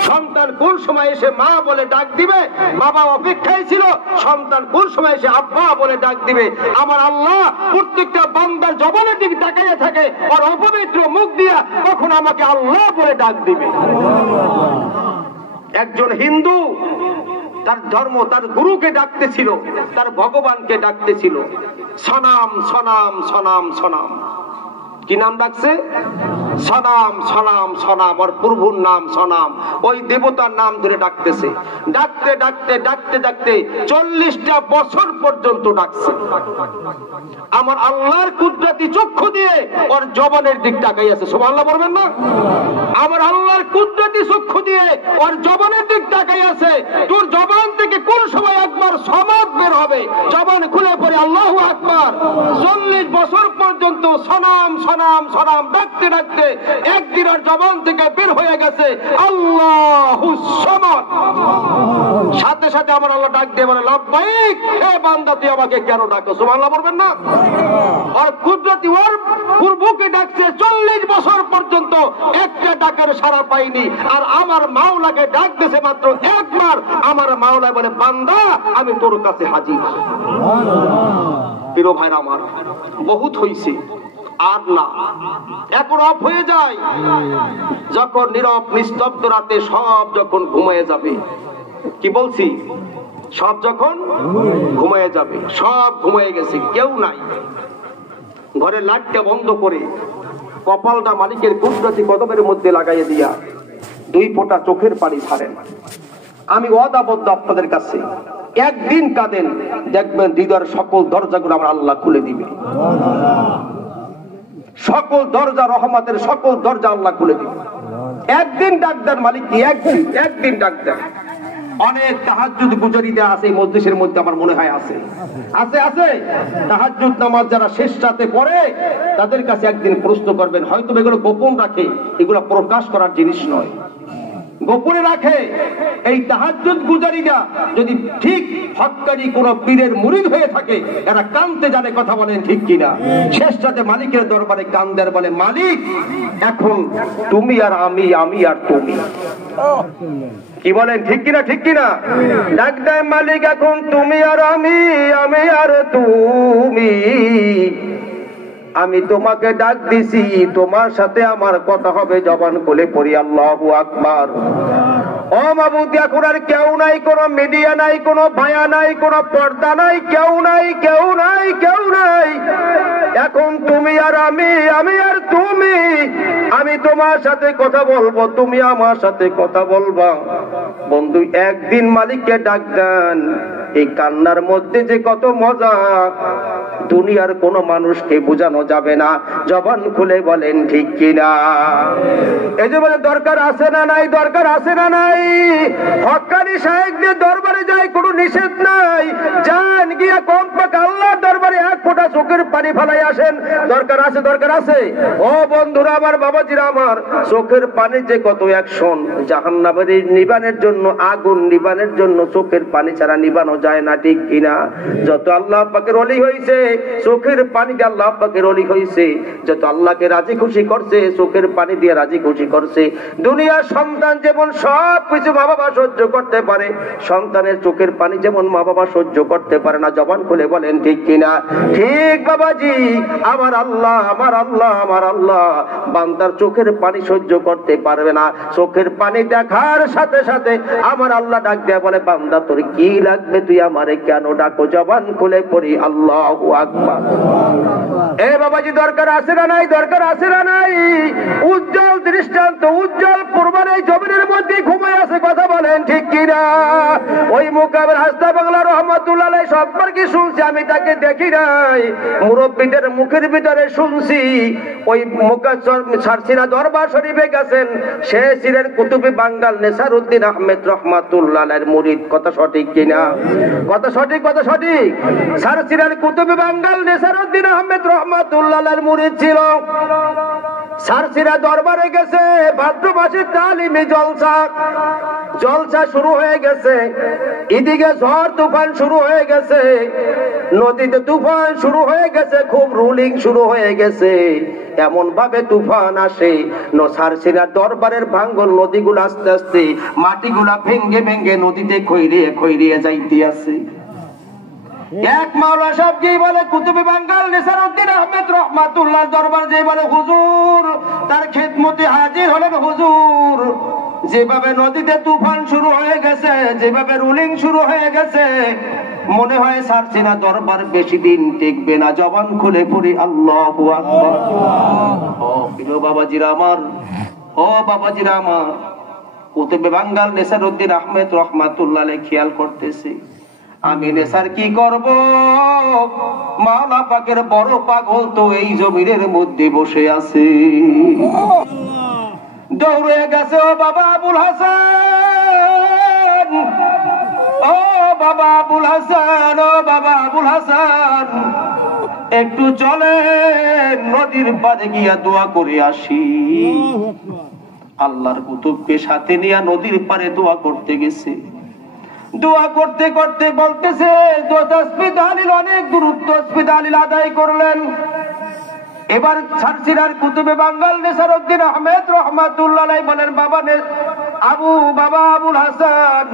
সন্তান কোন সময় এসে মা বলে ডাক দিবে, বাবা অপেক্ষায় ছিল সন্তান কোন সময় এসে আব্বা বলে ডাক দিবে। আমার আল্লাহ প্রত্যেকটা বান্দার জবানের দিকে তাকাইয়া থাকে, আর অপবিত্র মুখ দিয়া কখন আমাকে আল্লাহ বলে ডাক দিবে। একজন হিন্দু তার ধর্ম, তার গুরুকে ডাকতেছিল, তার ভগবানকে ডাকতেছিল, সনাম সনাম সনাম সনাম। কি নাম ডাকছে? সনাম সনাম সনাম। ওর প্রভুর নাম সনাম, ওই দেবতার নাম ধরে ডাকতেছে। ডাকতে ডাকতে ডাকতে ডাকতে 40টা বছর পর্যন্ত ডাকছে। আমার আল্লাহর কুদরতি চক্ষু দিয়ে ওর জবানের দিক তাকাইয়াছে। সুবহানাল্লাহ বলবেন না? আমার আল্লাহর কুদরতি চক্ষু দিয়ে ওর জবানের দিক তাকাইয়াছে। তোর জবান থেকে কোন সময় একবার সমাদ বের হবে, জবান খুলে পড়ে আল্লাহু আকবার। 40 বছর পর্যন্ত সনাম সনাম সনাম ডাকতে ডাকতে একদিন আর জবান থেকে বের হয়ে গেছে আল্লাহু সামাদ। সাথে সাথে আমার আল্লাহ ডাক দিয়ে বলে, লাব্বাইক, হে বান্দা তুই আমাকে কেন ডাকো? সুবহানাল্লাহ বলবেন না? আর কুদরতি ওর পূর্বকে ডাকছে 40 বছর পর্যন্ত, একটা ডাকের সাড়া পাইনি। আর আমার মাওলাকে ডাক দিয়েছে মাত্র একবার। আমার মাওলা বলে, বান্দা আমি তোর কাছে হাজির। প্রিয় ভাইরা আমার, বহুত হইছে, আর না, এখন অফ হয়ে যায়। যখন নীরব নিস্তব্ধ রাতে সব যখন ঘুমিয়ে যাবে, কি বলছি, সব যখন ঘুমিয়ে যাবে, সব ঘুমিয়ে গেছে, কেউ নাই, ঘরের লাইটটা বন্ধ করে কপালটা মালিকের কুদরতি কদমের মধ্যে লাগাইয়া দিয়া 2 ফোঁটা চোখের পানি ছাড়েন। আমি ওয়াদাবদ্ধ আপনাদের কাছে, একদিন কাঁদেন, দেখবেন হৃদয়ের সকল দরজাগুলো আমার আল্লাহ খুলে দিবে। সকল দরজা, রহমতের সকল দরজা আল্লাহ খুলে দিবে। একদিন ডাক দেন মালিক, একদিন ডাক দেন। অনেক তাহাজ্জুদ গুজারিতে আছে এই মজলিসের মধ্যে, আমার মনে হয় আছে আছে আছে তাহাজ্জুদ নামাজ যারা শেষ রাতে পড়ে তাদের কাছে একদিন প্রশ্ন করবেন, হয়তো এগুলো গোপন রাখে, এগুলো প্রকাশ করার জিনিস নয়, গোপনে রাখে। এই তাহাজ্জুদ গুজারিরা যদি ঠিক হক্কানি কোন পীরের মুরিদ হয়ে থাকে, এরা কানতে জানে, কথা বলেন ঠিক কিনা? শেষ রাতে মালিকের দরবারে কান্দের, বলে মালিক এখন তুমি আর আমি, আমি আর তুমি, কি বলেন ঠিক কিনা? ঠিক কিনা? ডাক দেয় মালিক এখন তুমি আর আমি, আমি আর তুমি, আমি তোমাকে ডাক দিছি, তোমার সাথে আমার কথা হবে, জবান খুলে পড়ি আল্লাহু আকবার। ও মাবুদ, এখন আর কেউ নাই, কোন মিডিয়া নাই, কোন ভায়া নাই, কোন পর্দা নাই, কেউ নাই, কেউ নাই, কেউ নাই, এখন তুমি আর আমি, আমি আর তুমি, আমি তোমার সাথে কথা বলবো, তুমি আমার সাথে কথা বলবা। বন্ধু একদিন মালিককে ডাক দেন, এই কান্নার মধ্যে যে কত মজা দুনিয়ার কোন মানুষকে বোঝানো যাবে না, জবান খুলে বলেন ঠিক কিনা? এই যে বলে দরকার আছে না নাই, দরকার আছে না নাই, হক্কানি সাহেবদের দরবারে যায় কোনো নিষেধ নাই, যান গিয়া কমপক্ষে আল্লাহর দরবারে এক ফোঁটা চোখের পানি ফেলাই আসেন, দরকার আছে, দরকার আছে। ও বন্ধুরা আমার, বাবাজিরা আমার, চোখের পানি যে কত অ্যাকশন, জাহান্নামের নিবানের জন্য, আগুন নিবানের জন্য চোখের পানি ছাড়া নিবানো যায় না, ঠিক কিনা? যত আল্লাহ পাকের ওলি হইছে, চোখের পানি দিয়ে আল্লাহ পাকের ওলি হইছে, যত আল্লাহকে রাজি খুশি করছে, চোখের পানি দিয়ে রাজি খুশি করছে। দুনিয়ার সন্তান যেমন সব কিছু মা বাবা সহ্য করতে পারে, সন্তানের চোখের পানি যেমন মা বাবা সহ্য করতে পারে না, জবান খুলে বলেন ঠিক কিনা? ঠিক বাবাজি, আমার আল্লাহ, আমার আল্লাহ, আমার আল্লাহ বান্দার চোখের পানি সহ্য করতে পারবে না। চোখের পানি দেখার সাথে সাথে আমার আল্লাহ ডাক দেয়া বলে, বান্দা তোর কি লাগবে, তুই আমারে কেন ডাকো? জবান খুলে পড়ি আল্লাহু আকবার। এ বাবাজি, দরকার আছে না নাই, দরকার আছে না নাই? উজ্জ্বল দৃষ্টান্ত, উজ্জ্বল প্রমাণ এই জমিনের মধ্যে ঘুমায় আছে, কথা বলেন ঠিক কিনা? ওই মুকাবের হাসদা বাংলা রহমাতুল্লাহ আলাইহি সম্পর্কে শুনছি, আমি তাকে দেখি নাই, মুরব্বীদের মুখের ভিতরে শুনছি। ওই সারসিনা দরবার শরীফে গেছেন, সে ছিলেন কুতুবে বাঙ্গাল নেসারউদ্দিন আহমেদ রহমাতুল্লাহ আলাইহির মুরিদ, কথা সঠিক কিনা? কথা সঠিক, কথা সঠিক। সারসিনার কুতুবে বাঙ্গাল নেসারউদ্দিন আহমেদ রহমাতুল্লাহ আলাইহির মুরিদ ছিল। সারসিনা দরবারে গেছে, ভাদ্র মাসের তালিমি জলসা, জলসা শুরু হয়ে গেছে, এদিকে ঝড় তুফান শুরু হয়ে গেছে, নদীতে তুফান শুরু হয়ে গেছে, খুব রুলিং শুরু হয়ে গেছে। এমন ভাবে তুফান আসে, সারসিনার দরবারের ভাঙ্গল নদীগুলো আস্তে আস্তে মাটিগুলা ভেঙ্গে ভেঙ্গে নদীতে খৈরিয়ে খৈরিয়ে যাইতে আছে। এক মাওলা সাহেব যে বলে কুতুবে বাঙ্গাল নেসারউদ্দিন আহমেদ রহমাতুল্লাহ দরবার, যে বলে হুজুর তার খেদমতে হাজির হলেন। হুজুর যেভাবে নদীতে তুফান শুরু হয়ে গেছে, যেভাবে রুলিং শুরু হয়ে গেছে, মনে হয় সারসিনা দরবার বেশি দিন টিকবে না, জবান খুলে পড়ি আল্লাহু আকবার। ও প্রিয় বাবাজিরা আমার, ও বাবাজিরা আমার, কুতুবে বাঙ্গাল নেসারউদ্দিন আহমেদ রহমাতুল্লাহ আলাইহি খেয়াল করতেছি, আমি নেসার কি করব? মাওলা পাকের বড় পাগল তো এই জমিনের মধ্যে বসে আছে। দৌড়ে গেছে, ও বাবা আবুল হাসান, ও বাবা আবুল হাসান, ও বাবা আবুল হাসান, একটু চলে নদীর পাড়ে গিয়া দোয়া করে আসি। আল্লাহর কুতুবকে সাথে নিয়ে নদীর পাড়ে দোয়া করতে গেছে। দোয়া করতে করতে বলতেছে, তাসবিহ তাহলিল অনেক দূরত্ব তাসবিহ তাহলিল আদায় করলেন। এবার সারসিনার কুতুবে বাঙ্গাল নেসারউদ্দিন আহমেদ রহমাতুল্লাহ আলাইহি বলেন, বাবা আবুল হাসান,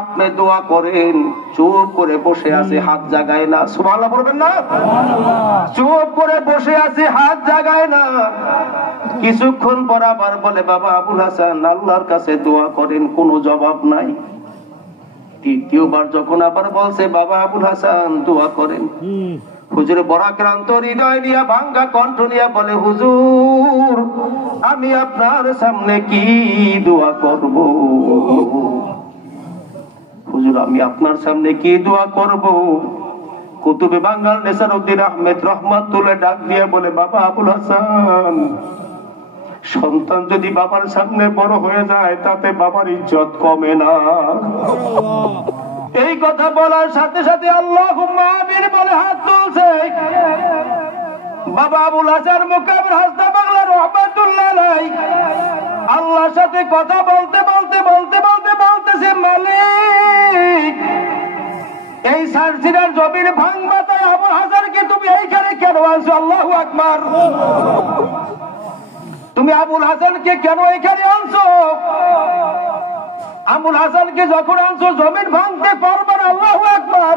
আপনি দোয়া করেন। চুপ করে বসে আছে, হাত জাগায় না। সুবহানাল্লাহ বলবেন না? চুপ করে বসে আছে, হাত জাগায় না। কিছুক্ষণ পর আবার বলে, বাবা আবুল হাসান, আল্লাহর কাছে দোয়া করেন, কোনো জবাব নাই। তৃতীয়বার যখন আবার বলছে, বাবা আবুল হাসান দোয়া করেন, হুজুর বরাক্রান্ত হৃদয় নিয়ে, ভাঙ্গা কণ্ঠ নিয়ে বলে, হুজুর আমি আপনার সামনে কি দোয়া করব? হুজুর আমি আপনার সামনে কি দোয়া করব? কুতুবে বাঙ্গাল নেসারউদ্দিন আহমেদ রহমাতুল্লাহ ডাক দিয়ে বলে, বাবা আবুল হাসান, সন্তান যদি বাবার সামনে বড় হয়ে যায় তাতে বাবার ইজ্জত কমে না। এই কথা বলার সাথে সাথে আল্লাহুম্মা আমিন বলে হাত তুলছে বাবা আবুল হাসান মুকাবির হাসনা বাংলা রহমাতুল্লাহ আলাইহি। আল্লাহর সাথে কথা বলতে বলতে বলতে বলতে বলতেছে, মালিক এই সারসিনার জমির ভাঙবা তাই আবুল হাসানকে তুমি এইখানে কেন আনছো? আল্লাহু আকবার। তুমি আবুল হাসানকে কেন এখানে আনছো? আবুল হাসানকে যখন আনছো জমিন ভাঙতে পারবে না। আল্লাহু আকবার।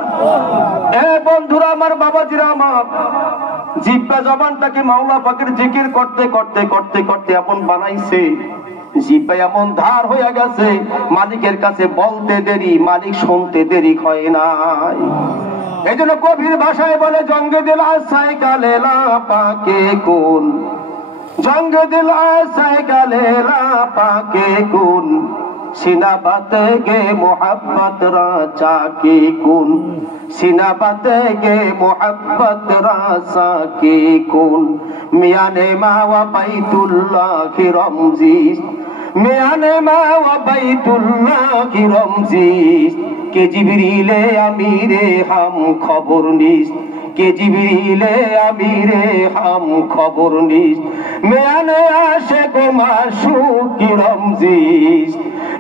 বন্ধুরা আমার, বাবাজিরা আমার, জিহ্বা জবানটাকে মাওলা পাকের জিকির করতে করতে করতে করতে এমন বানাইছে, জিহ্বা এমন ধার হয়ে গেছে, মালিকের কাছে বলতে দেরি, মালিক শুনতে দেরি হয় নাই। এই জন্য কবির ভাষায় বলে, জঙ্গে দিল আসাই গালেলা পাকে কোন, জঙ্গে দিল আসাই গালেলা পাকে কোন, সিনা বাতে গে মোহাব্বত রাজা কি কুন, সিনা বাতে গে মোহাব্বত রাজা কি কুন, মিয়ানে মাওয়া বাইতুল্লাহ কি রমজিস, মিয়ানে মাওয়া বাইতুল্লাহ কি রমজিস, কে জিবরিলে আমিরে হাম খবর নিস, কে জিবরিলে আমিরে হাম খবর নিস, মিয়ানে আশিক মাশুক কি রমজিস,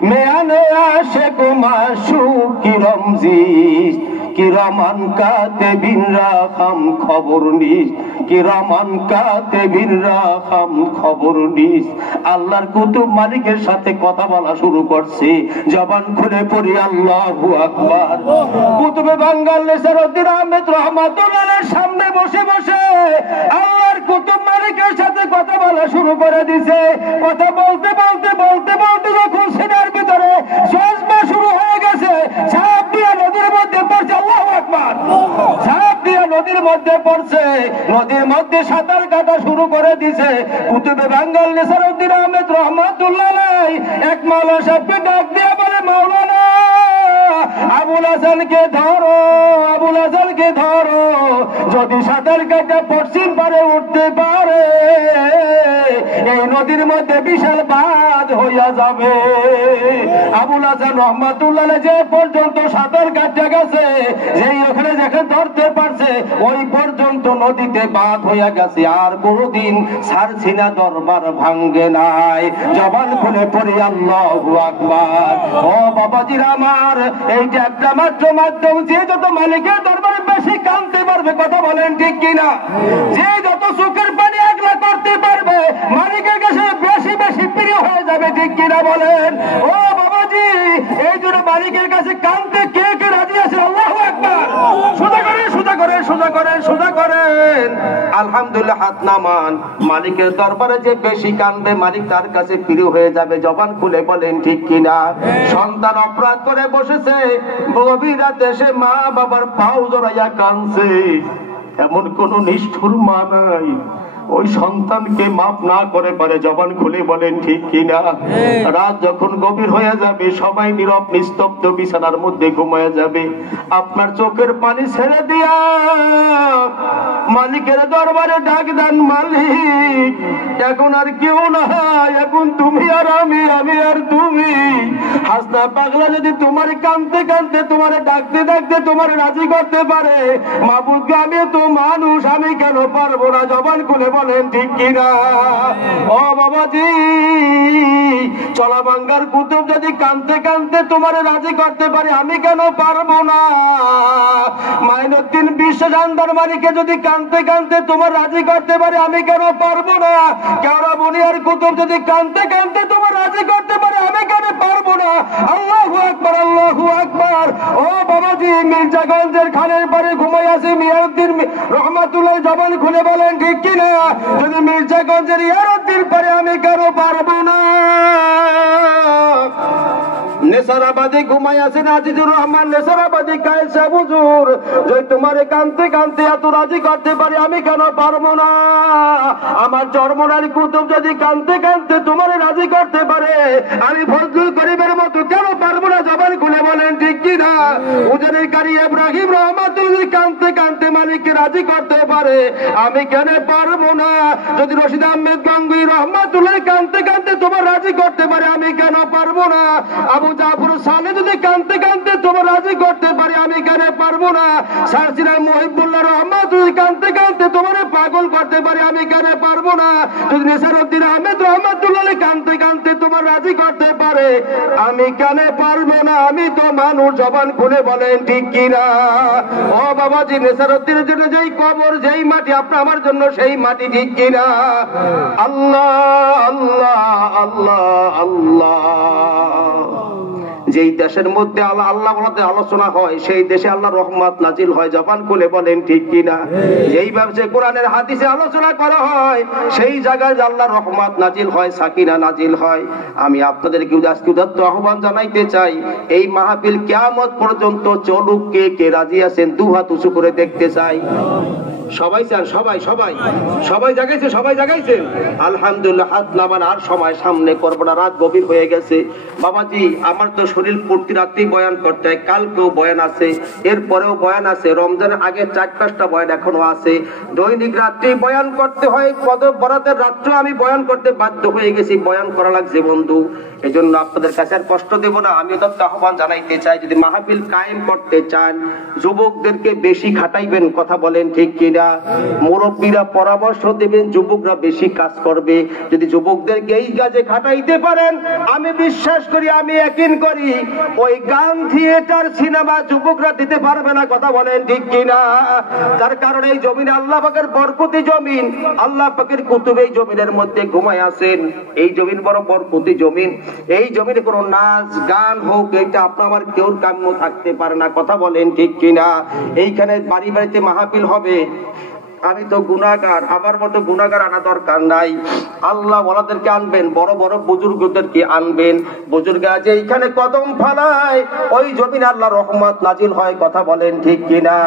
মিয়ানে আশিক মাশুক কি রমজিস, কিরামান কাতিবিন রাখাম খবর নিস, কিরামান কাতিবিন রাখাম খবর নিস। আল্লাহর কুতুব মালিকের সাথে কথা বলা শুরু করছে, জবান খুলে পড়ি আল্লাহু আকবার। কুতুবে বাঙ্গাল নেসারউদ্দিন আহমেদ রহমাতুল্লাহর সামনে বসে বসে আল্লাহর কুতুব মালিকের সাথে কথা বলা শুরু করে দিছে। কথা বলতে বলতে বলতে বলতে যখন সিনার ভিতরে জজবা শুরু হয়ে গেছে, সাপ দিয়ে নদীর মধ্যে পড়ছে। আল্লাহু আকবার। সাপ দিয়ে নদীর মধ্যে পড়ছে, নদীর মধ্যে সাঁতার কাটা শুরু করে দিছে। কুতুবে বাঙ্গাল নেসারউদ্দিন আহমেদ রহমাতুল্লাহ আলাইহি এক মাওলানা সাহেবকে ডাক দিয়ে বলে, মাওলানা আবুল হাসানকে ধরো, আবুল হাসানকে ধরো, যদি সাঁতার কাটা পশ্চিম পারে উঠতে পারে এই নদীর মধ্যে বিশাল বাঁধ হইয়া যাবে। আবুল হাসান রহমাতুল্লাহ যে পর্যন্ত সাঁতার কাটা গেছে, যেই ওখানে যেখানে ধরতে পারছে ওই পর্যন্ত নদীতে বাঁধ হইয়া গেছে, আর কোনদিন সারসিনা দরবার ভাঙ্গে নাই। জবান খুলে পড়ি আল্লাহু আকবার। ও বাবাজিরা আমার, এইটা একটা মাত্র মাধ্যম, যে যত মালিকের দরবারে বেশি কাঁদতে পারবে, কথা বলেন ঠিক কিনা, যে যত চোখের পানি আগলা করতে পারবে মালিকের কাছে বেশি বেশি প্রিয় হয়ে যাবে, ঠিক কিনা বলেন? ও বাবাজি, এই জন্য মালিকের কাছে কাঁদতে কে কে রাজি আছে? আল্লাহু আকবার। সোজা করেন, সোজা করেন, সোজা করেন, সোজা করেন। আলহামদুলিল্লাহ, হাত নামান। মালিকের দরবারে যে বেশি কাঁদবে মালিক তার কাছে প্রিয় হয়ে যাবে। জবান খুলে বলেন ঠিক কিনা? সন্তান অপরাধ করে বসেছে, গভীর রাতে সে মা বাবার পাও জড়াইয়া কাঁদছে, এমন কোন নিষ্ঠুর মা নাই ওই সন্তানকে মাফ না করে পারে। জবান খুলে বলেন ঠিক কিনা? রাত যখন গভীর হয়ে যাবে, সবাই নীরব নিস্তব্ধ বিছানার মধ্যে ঘুমায় যাবে, আপনার চোখের পানি ছেড়ে দিয়া মালিকের দরবারে ডাক দেন, মালিক এখন আর কেউ না, এখন তুমি আর আমি, আমি আর তুমি। হাসনা পাগলা যদি তোমার কাঁদতে কাঁদতে তোমার ডাকতে ডাকতে তোমার রাজি করতে পারে, মাবুদকে আমি তো মানুষ, আমি কেন পারবো না? জবান খুলে বলেন ঠিক কিনা? ও বাবাজি, চলা বাঙ্গার কুতুব যদি কাঁদতে কাঁদতে তোমার রাজি করতে পারে, আমি কেন পারবো না? মাইনুদ্দিন বিশ্ব জানদারমানিকে যদি কাঁদতে কাঁদতে তোমার রাজি করতে পারে, আমি কেন পারবো না? কেওড়া বুনিয়ার কুতুব যদি কাঁদতে কাঁদতে তোমার রাজি করতে পারে, আমি কেন পারবো না? আল্লাহু আকবার, আল্লাহু আকবার। ও বাবাজি, মির্জাগঞ্জের খানের পারে ঘুমাই আছে মিয়াউদ্দিন রহমাতুল্লাহ, জবান খুলে বলেন ঠিক কিনা? যদি মির্জাগঞ্জের ইয়ারউদ্দিন পারে, আমি কেন পারবো না? নেসারাবাদী ঘুমাই আছেন আজিজুর রহমান নেসারাবাদী কায়েসা হুজুর, যদি তোমারে কাঁদতে কাঁদতে এত রাজি করতে পারি, আমি কেন পারবো না? আমার জন্মনার কুতুব যদি কাঁদতে কাঁদতে তোমারে রাজি করতে পারে, আমি ফজলুল করিমের মতো কেন পারবো না? জবান খুলে বলেন ঠিক কিনা? উজানের কারি ইব্রাহিম রহমাতুল্লাহ কানতে কানতে মালিককে রাজি করতে পারে, আমি কেন পারবো না? যদি রশিদ আহমেদ গাঙ্গুই রহমাতুল্লাহ কানতে কানতে তোমার রাজি করতে পারে, আমি কেন পারবো না? আবু জাফর সালে যদি কানতে কানতে তোমার রাজি করতে পারে, আমি কেন পারবো না? সারসিনাই মুহিবুল্লাহ রহমাতুল্লাহ কানতে কানতে তোমার পাগল করতে পারে, আমি কেন পারবো না? যদি নেসারউদ্দিন আহমেদ রহমাতুল্লাহ কানতে কানতে তোমার রাজি করতে পারে, আমি কেন পারবো না? আমি তো মানুষ, জবান খুলে বলেন ঠিক কিনা? ও বাবাজি, নেসারউদ্দিনের জন্য যেই কবর, যেই মাটি, আপনার আমার জন্য সেই মাটি, ঠিক কিনা? আল্লাহ আল্লাহ আল্লাহ আল্লাহ। যেই দেশের মধ্যে আল্লাহ বলতে আলোচনা হয়, সেই দেশে আল্লাহ রহমত নাজিল হয়, জবান খুলে বলেন ঠিক কিনা? যেইভাবে কোরআনের হাদিসে আলোচনা করা হয়, সেই জায়গায় আল্লাহ রহমত নাজিল হয়, সাকিনা নাজিল হয়। আমি আপনাদেরকে আজকে উদাত্ত আহ্বান জানাইতে চাই, এই মাহফিল কিয়ামত পর্যন্ত চলুক। কে কে রাজি আছেন? দুহাত উঁচু করে দেখতে চাই। সবাই চান? সবাই সবাই সবাই জাগাইছে? সবাই জাগাইছেন? আলহামদুলিল্লাহ। হাত নামান, আর সময় সামনে করবো না, রাত গভীর হয়ে গেছে। বাবাজি, আমার তো শরীর প্রতি রাত্রি বয়ান করতে হয়, কালকেও বয়ান আছে, এরপরেও বয়ান আছে, রমজানের আগে 4-5টা বয়ান এখনো আছে। দৈনিক রাত্রি বয়ান করতে হয়, বরাতের রাত্রে আমি বয়ান করতে বাধ্য হয়ে গেছি, বয়ান করা লাগছে বন্ধু। এই জন্য আপনাদের কাছে আর কষ্ট দেব না। আমি তো আহ্বান জানাইতে চাই, যদি মাহফিল কায়েম করতে চান, যুবকদেরকে বেশি খাটাইবেন, কথা বলেন ঠিক কিনা? মুরব্বীরা পরামর্শ দেবেন, যুবকরা বেশি কাজ করবে। যদি যুবকদেরকে এই কাজে খাটাইতে পারেন, আমি বিশ্বাস করি, আমি ইয়াকিন করি, ওই গান, থিয়েটার, সিনেমা যুবকরা দিতে পারবে না, কথা বলেন ঠিক কিনা? তার কারণে এই জমিন আল্লাহ পাকের বরকতি জমিন, আল্লাহ পাকের কুতুব এই জমিনের মধ্যে ঘুমায় আছেন। এই জমিন বড় বরকতি জমিন। এই জমিনে কোনো নাচ গান হোক, এটা আপনার আমার কেউ কাম্য থাকতে পারে না, কথা বলেন ঠিক কিনা? এইখানে বাড়ি বাড়িতে মাহফিল হবে। আমি তো গুনাহগার, আমার মতো গুনাহগার আনা দরকার নাই। আল্লাহ ওয়ালাদেরকে আনবেন, বড় বড় বুজুর্গদেরকে আনবেন। বুজুর্গরা যে এইখানে কদম ফালায়, ওই জমিনে আল্লাহ রহমত নাজিল হয়, কথা বলেন ঠিক কিনা?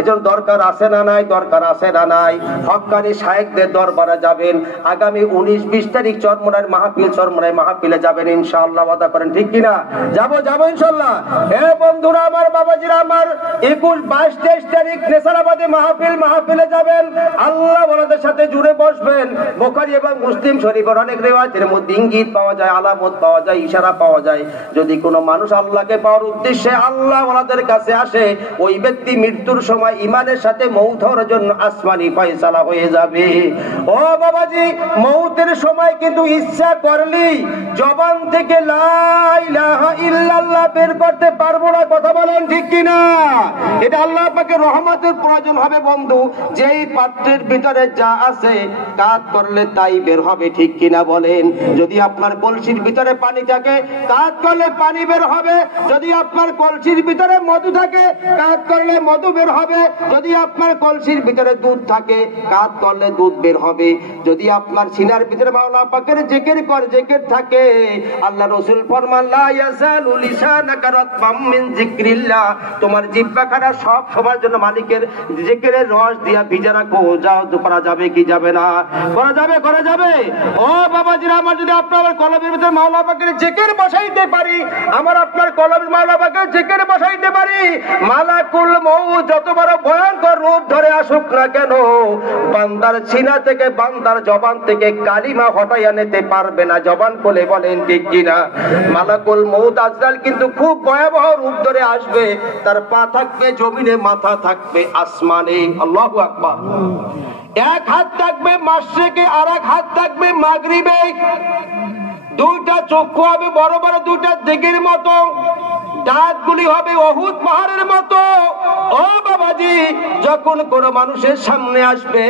এজন্য দরকার আছে না নাই? দরকার আছে না নাই? হক্কানি শায়েখদের দরবারে যাবেন। আগামী 19-20 তারিখ চরমোনার মাহফিল, চরমোনার মাহফিলে যাবেন ইনশাআল্লাহ, ওয়াদা করেন ঠিক কিনা? যাবো ইনশাআল্লাহ। হে বন্ধুরা আমার, বাবাজিরা আমার, 21-22-23 তারিখ নেসারাবাদে মাহফিল যাবেন। আল্লাহ ওয়ালাদের সাথে জুড়ে বসবেন। বুখারী এবং মুসলিম শরীফের অনেক রিওয়ায়াতের মধ্যে ইঙ্গিত পাওয়া যায়, আলামত পাওয়া যায়, ইশারা পাওয়া যায়। যদি কোনো মানুষ আল্লাহকে পাওয়ার উদ্দেশ্যে আল্লাহ ওয়ালাদের কাছে আসে, ওই ব্যক্তি মৃত্যুর সময় ঈমানের সাথে মওত হওয়ার জন্য আসমানি ফয়সালা হয়ে যাবে। ও বাবাজি, মওতের সময় কিন্তু ইচ্ছা করলেই জবান থেকে লা ইলাহা ইল্লাল্লাহ বের করতে পারবো না, কথা বলেন ঠিক কিনা? এটা আল্লাহ পাকের রহমতের প্রয়োজন হবে বন্ধু। যেই পাত্রের ভিতরে যা আছে, কাজ করলে তাই বের হবে, ঠিক কিনা বলেন? যদি আপনার কলসির ভিতরে পানি থাকে, কাজ করলে পানি বের হবে। যদি আপনার কলসির ভিতরে মধু থাকে, কাজ করলে মধু বের হবে। যদি আপনার কলসির ভিতরে দুধ থাকে, কাজ করলে দুধ বের হবে। যদি আপনার সিনার ভিতরে মাওলা পাকের জিকির থাকে, আল্লাহ রাসূল ফরমান, লা ইয়াজালু লিসানাকা রাতবাম মিন যিকরিল্লাহ, তোমার জিহ্বাখানা সব সময়ের জন্য মালিকের জিকিরের রস দিয়া ভিজা রাখো। যাও, করা যাবে কি যাবে না? করা যাবে। ও বাবাজিরা আমার, যদি আপনার কলমের ভিতরে মাওলা পাকের জিকির বসাইতে পারি, আমার আপনার কলমের মাওলা পাকের জিকির বসাইতে পারি, মালাকুল মউত যত বড় ভয়ঙ্কর রূপ ধরে আসুক না কেন, বান্দার সিনা থেকে, বান্দার জবান থেকে কালিমা হটাইয়া নিতে পারবে না। জবান খুলে বলেন ঠিক কিনা? মালাকুল মউত আজরাইল কিন্তু খুব ভয়াবহ রূপ ধরে আসবে। তার পা থাকবে জমিনে, মাথা থাকবে আসমানে। আল্লাহু আকবার। এক হাত থাকবে মাশরিকে, আর এক হাত থাকবে মাগরিবে। দুইটা চক্ষু হবে বড় বড় দুইটা দিকের মতো, দাঁতগুলি হবে অহুদ পাহাড়ের মতো। ও বাবাজি, যখন কোন মানুষের সামনে আসবে,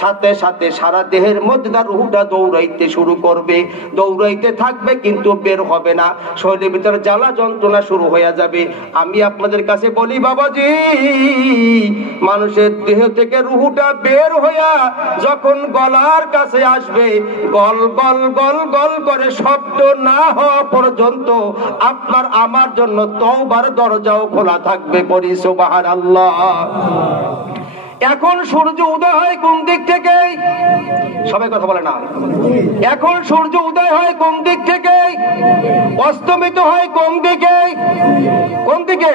সাথে সাথে সারা দেহের মধ্যে তার রূহটা দৌড়াইতে শুরু করবে। দৌড়াইতে থাকবে কিন্তু বের হবে না। শরীরের ভিতরে জ্বালা যন্ত্রণা শুরু হয়ে যাবে। আমি আপনাদের কাছে বলি বাবাজি, মানুষের দেহ থেকে রূহটা বের হইয়া যখন গলার কাছে আসবে, গল গল গল গল করে শব্দ না হওয়া পর্যন্ত আপনার আমার জন্য তওবার দরজাও খোলা থাকবে। পড়ি সুবহানাল্লাহ। এখন সূর্য উদয় হয় কোন দিক থেকে? সবাই কথা বলে না। এখন সূর্য উদয় হয় কোন দিক থেকে? অস্তমিত হয় কোন দিকে? কোন দিকে?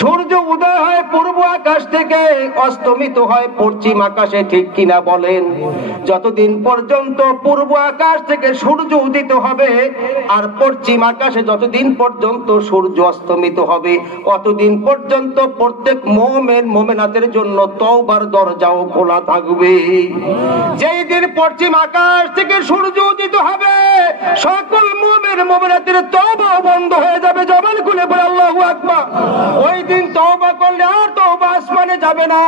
সূর্য উদয় হয় পূর্ব আকাশ থেকে, অস্তমিত হয় পশ্চিম আকাশে, ঠিক কিনা বলেন? যতদিন পর্যন্ত পূর্ব আকাশ থেকে সূর্য উদিত হবে আর পশ্চিম আকাশে যতদিন পর্যন্ত সূর্য অস্তমিত হবে, অতদিন পর্যন্ত প্রত্যেক মুমিন মুমিনাতের জন্য তওবার দরজাও খোলা থাকবে। যেই দিন পশ্চিম আকাশ থেকে সূর্য উদিত হবে, সকল মুমিন মুমিনাতের তওবা বন্ধ হয়ে যাবে। জবান খুলে বলে আল্লাহু আকবার। ওই দিন তওবা করলে আর তওবা আসমানে যাবে না।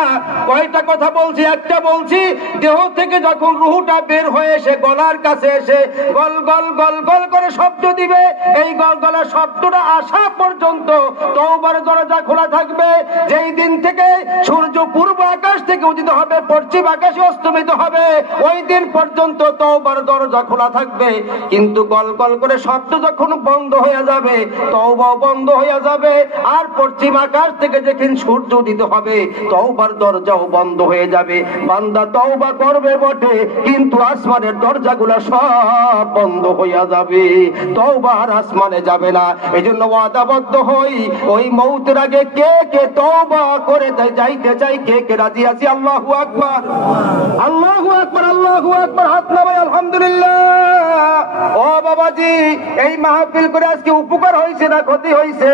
কয়টা কথা বলছি? একটা বলছি, দেহ থেকে যখন রূহটা বের হয়ে এসে গলার কাছে এসে গল গল গল গল করে শব্দ দিবে, এই গল গলার শব্দটা আসা পর্যন্ত তওবার দরজা খোলা থাকবে। যেই দিন থেকে সূর্য পূর্ব আকাশ থেকে উদিত হবে, পশ্চিম আকাশে অস্তমিত হবে, ওই দিন পর্যন্ত তওবার দরজা খোলা থাকবে। কিন্তু গল গল করে শব্দ যখন বন্ধ হয়ে যাবে, তওবা বন্ধ হয়ে যাবে। আর পশ্চিম আকাশ থেকে যেদিন সূর্য উদিত হবে, তওবার দরজাও বন্ধ হয়ে যাবে। বান্দা তওবা করবে বটে, কিন্তু আসমানের দরজাগুলো সব বন্ধ হয়ে যাবে। তওবা আর আসমানে যাবে না। এজন্য ওয়াদাবদ্ধ হই, ওই মৌতের আগে কে কে তওবা করে যাইতে চাই, কে কে রাজি আছি? আল্লাহু আকবার, আল্লাহু আকবার, আল্লাহু আকবার। হাত নামাই আলহামদুলিল্লাহ। ও বাবাজি, এই মাহফিল করে আজকে উপকার হয়েছে না ক্ষতি হয়েছে?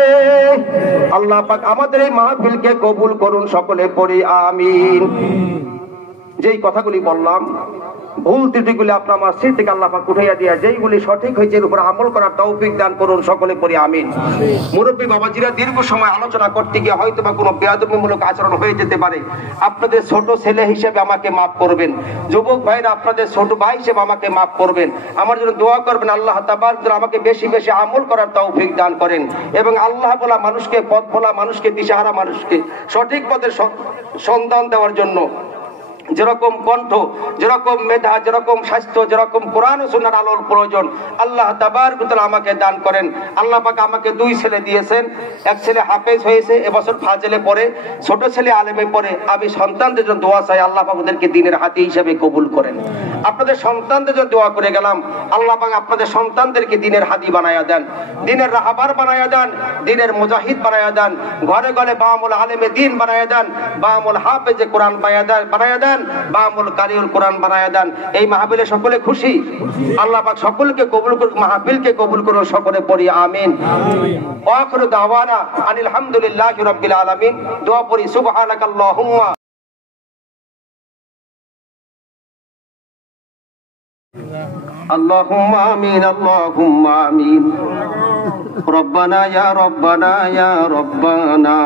আল্লাহ পাক আমাদের এই মাহফিলকে কবুল করুন, সকলে পড়ি আমিন। যেই কথাগুলি বললাম, ভুল ত্রুটিগুলি আপনার আমার স্মৃতি থেকে আল্লাহ পাক উঠাইয়া দিয়া যেইগুলি সঠিক হয়েছে এর উপর আমল করার তৌফিক দান করুন, সকলে পড়ি আমিন। মুরব্বী বাবাজিরা, দীর্ঘ সময় আলোচনা করতে গিয়ে হয়তো বা কোনো বেয়াদবিমূলক আচরণ হয়ে যেতে পারে। আপনাদের ছোট ছেলে হিসেবে আমাকে মাফ করবেন। যুবক ভাইরা, আপনাদের ছোট ভাই হিসেবে আমাকে মাফ করবেন। আমার জন্য দোয়া করবেন, আল্লাহ তাবারক ওয়া তাআলা আমাকে বেশি বেশি আমল করার তৌফিক দান করেন এবং আল্লাহ বলা মানুষকে, পথ ভোলা মানুষকে, দিশাহারা মানুষকে সঠিক পথের সন্ধান দেওয়ার জন্য যেরকম কণ্ঠ, যেরকম মেধা, যেরকম স্বাস্থ্য, যেরকম কোরআন ও সুন্নাহর আলোর প্রয়োজন আল্লাহ তাবারক ওয়া তাআলা আমাকে দান করেন। আল্লাহ পাক আমাকে দুই ছেলে দিয়েছেন। এক ছেলে হাফেজ হয়েছে, এবছর ফাজিলে পড়ে, ছোট ছেলে আলেমে পড়ে। আমি সন্তানদের জন্য দোয়া চাই, আল্লাহ পাক ওদেরকে দ্বীনের হাতি হিসেবে কবুল করেন। আপনাদের সন্তানদের জন্য দোয়া করে গেলাম, আল্লাহ পাক আপনাদের সন্তানদেরকে দ্বীনের হাদি বানায়া দেন, দ্বীনের রাহাবার বানায়া দেন, দ্বীনের মুজাহিদ বানায়া দেন, ঘরে ঘরে বামুল আলেমে দ্বীন বানায়া দেন, বামুল হাফেজে কোরআন বানায়া দেন, বামুল কারিউল কোরআন বানায়া দেন। এই মাহফিলে সকলে খুশি? আল্লাহ পাক সকলকে কবুল করুন, মাহফিলকে কবুল করুন, সকলে পড়ি আমিন। ওয়া আখিরু দাওয়ানা আনিল হামদুলিল্লাহি রাব্বিল আলামিন। দোয়া পড়ি, সুবহানাকাল্লাহুম্মা আল্লাহুম্মা আমিন, আল্লাহুম্মা আমিন। রব্বানা ইয়া রব্বানা ইয়া রব্বানা,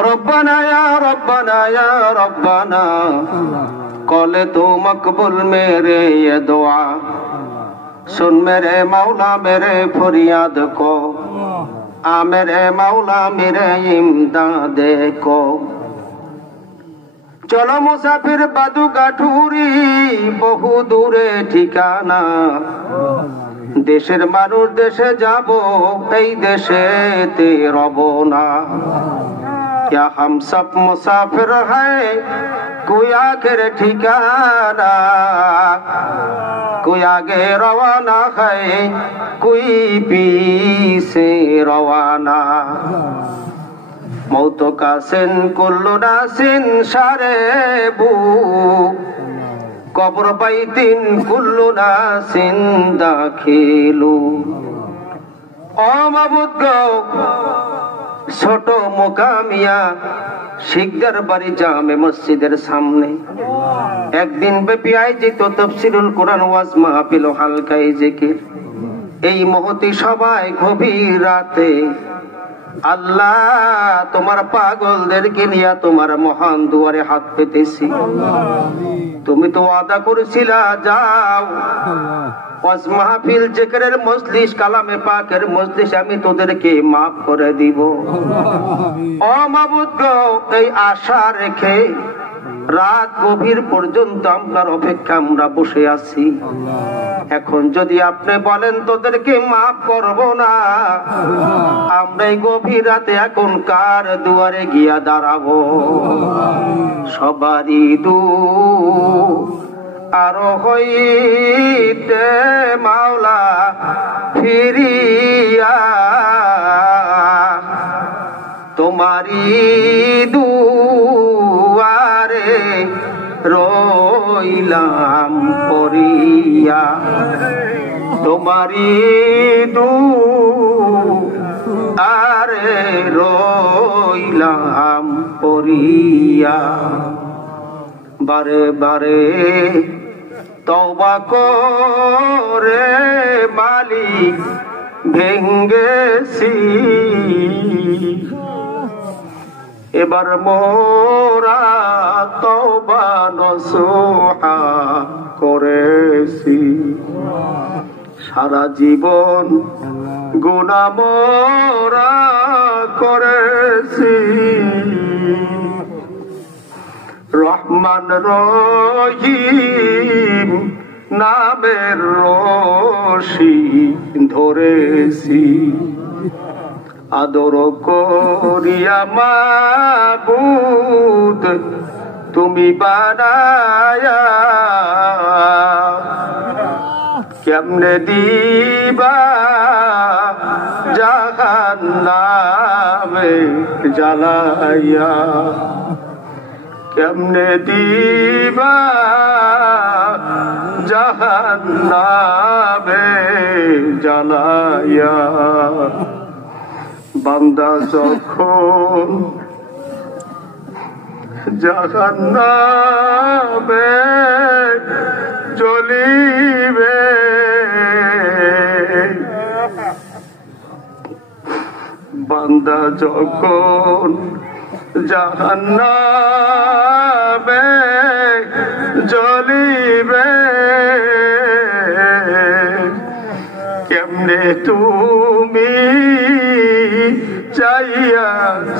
रब्बाना या रब्बाना या रब्बाना, कौले तो मकबूल मेरे ये दुआ, सुन मेरे मौला मेरे फरियाद को, आ मेरे मौला मेरे इमदाद को। चलो मुसाफिर बादू गाठुरी, बहु दूरे ठिकाना, देशेर मानुष देशे जाबो, এই দেশেতে রব না। क्या हम सब मुसाफिर हैं, कोई आखिर ठिकाना, कोई आगे रवाना है, कोई पीछे रवाना। मौत का सिन कुल्लु नासिन शारेबू, कब्र बैतिन कुल्लु नासिन दाखिलू। ओ माबुद गो, ছোট মোকামিয়া শিকদার বাড়ি জামে মসজিদের সামনে একদিন ব্যাপী আয়োজিত তাফসীরুল কোরআন ওয়াজ মাহফিল ও হালকায়ে জিকির। এই মহতি সবাই গভীর রাতে আল্লাহ তোমার পাগলদেরকে নিয়ে তোমার মহান দুয়ারে হাত পেতেছি। তুমি তো ওয়াদা করেছিলা, যাও ওয়াজ মাহফিল জিকিরের মজলিস, কালামে পাকের মজলিস, আমি তোদেরকে মাফ করে দিব। ও মাবুদ গো, এই আশা রেখে রাত গভীর পর্যন্ত আপনার অপেক্ষা আমরা বসে আছি। এখন যদি আপনি বলেন তোদেরকে মাফ করব না, আমরা এই গভীর রাতে এখন কার দুয়ারে গিয়া দাঁড়াবো? সবারই আরো হইতে মাওলা ফিরিয়া তোমারি দুয়ারে রইলাম পড়িয়া, তোমারি দুয়ারে রইলাম পড়িয়া। বারে বারে তওবা করে মালিক ভেঙ্গেছি, এবার মোরা তওবা নসুহা করেছি। সারা জীবন গুনাহ মোরা করেছি, রহমান রহিম নামের রশি ধরেছি। আদর করিয়া মাবুদ তুমি বানায়া, কেমনে দিবা জাহান্নামে জ্বালাইয়া, কেমনে দিবা জাহান্নামে জ্বালাইয়া। বান্দা যখন জাহান্নামে জ্বলিবে, বান্দা যখন জাহান্নামে জ্বলিবে, কেমনে তুমি চাইয়া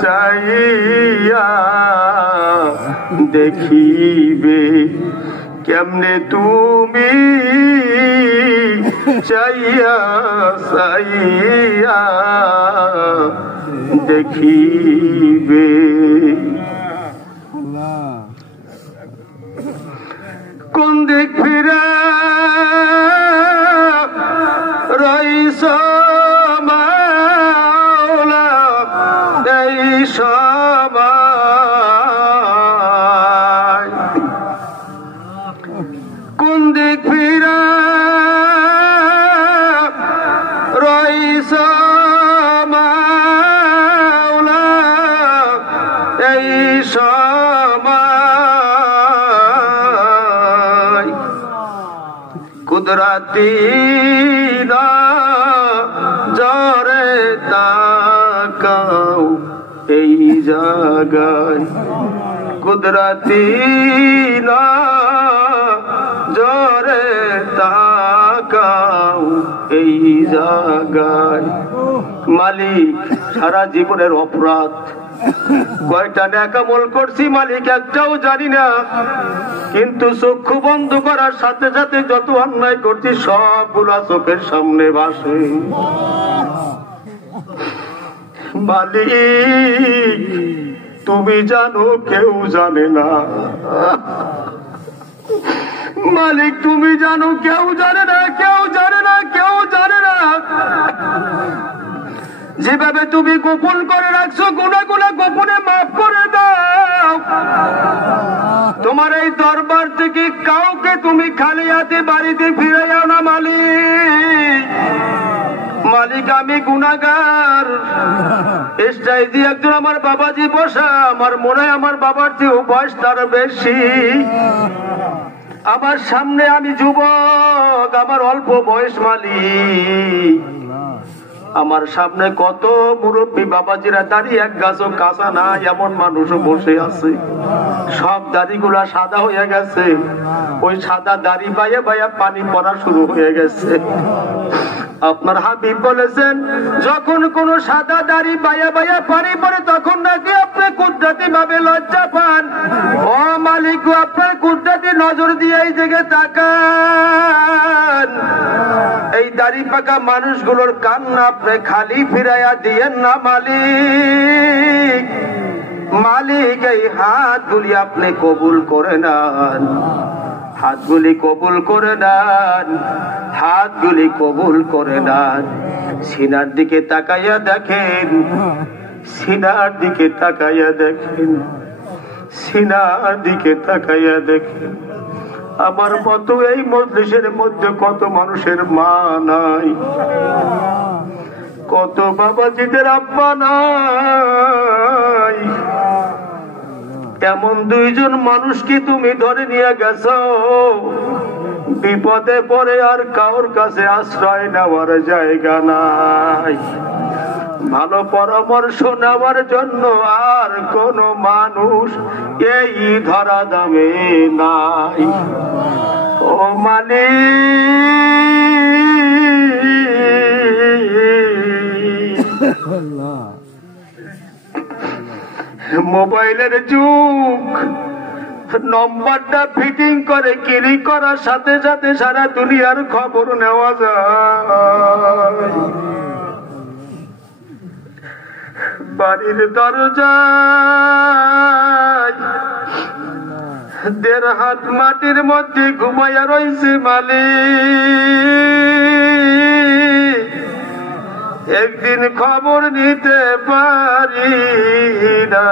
চাইয়া দেখিবে, কেমনে তুমি চাইয়া চাইয়া দেখিবে। কোন দিক ফিরে রইস মাওলা এই সময়, কোন দিক ফিরে রইস মাওলা এই সময়, কুদরতি নজরে তাকাও এই জায়গায়, কুদরতি নজরে তাকাও এই জায়গায়। মালিক সারা জীবনের অপরাধ কয়টা নেকামল করছি মালিক একটাও জানি না, কিন্তু চক্ষু বন্ধ করার সাথে সাথে যত অন্যায় করছি সবগুলা চোখের সামনে ভাসে। মালিক তুমি জানো কেউ জানে না, মালিক তুমি জানো কেউ জানে না, কেউ জানে না, কেউ জানে না। যেভাবে তুমি গোপন করে রাখছো গুনাহগুলো গোপনে মাফ করে দাও। তোমার এই দরবার থেকে কাউকে তুমি খালি হাতে বাড়িতে ফিরাইও না মালিক। মালিক আমি গুনাহগার, স্টেজে একজন আমার বাবাজি বসা, আমার মনে হয় আমার বাবার যে বয়স তার বেশি, আমার সামনে আমি যুবক, আমার অল্প বয়স মালিক, আমার সামনে কত মুরব্বী বাবাজিরা দাড়ি এক গাছও কাঁচা না এমন মানুষও বসে আছে, সব দাড়িগুলা সাদা হয়ে গেছে, ওই সাদা দাড়ি বাইয়া বাইয়া পানি পড়া শুরু হয়ে গেছে। আপনার হাবিব বলেছেন যখন কোন সাদা দাড়ি বায়া বায়া পানি পড়ে তখন নাকি আপনি কুদরতি ভাবে লজ্জা পান। ও মালিক, আপনার কুদরতি নজর দিয়ে এই দিকে তাকান। এই দাড়ি পাকা মানুষগুলোর কান্না আপনি খালি ফিরাইয়া দিয়েন না মালিক। মালিক, এই হাতগুলি আপনি কবুল করে নেন, হাতগুলি কবুল করে নেন, হাতগুলি কবুল করে নেন। সিনার দিকে তাকাইয়া দেখেন, সিনার দিকে তাকাইয়া দেখেন, সিনার দিকে তাকাইয়া দেখেন। আমার মতো এই মজলিসের মধ্যে কত মানুষের মা নাই, কত বাবাজিদের আব্বা নাই। এমন দুইজন মানুষ কি তুমি ধরে নিয়ে গেছো, বিপদে পড়ে আর কারোর কাছে আশ্রয় নেওয়ার জায়গা নাই, ভালো পরামর্শ নেওয়ার জন্য আর কোন মানুষ এই ধরা দামে নাই। ও মোবাইলের যুগ, নম্বরটা ফিটিং করে ক্লিক করার সাথে সাথে সারা দুনিয়ার খবর নেওয়া যায়। বাড়ির দরজায় 1.5 হাত মাটির মধ্যে ঘুমাইয়া রয়েছে মালিক, একদিন খবর নিতে পারি না।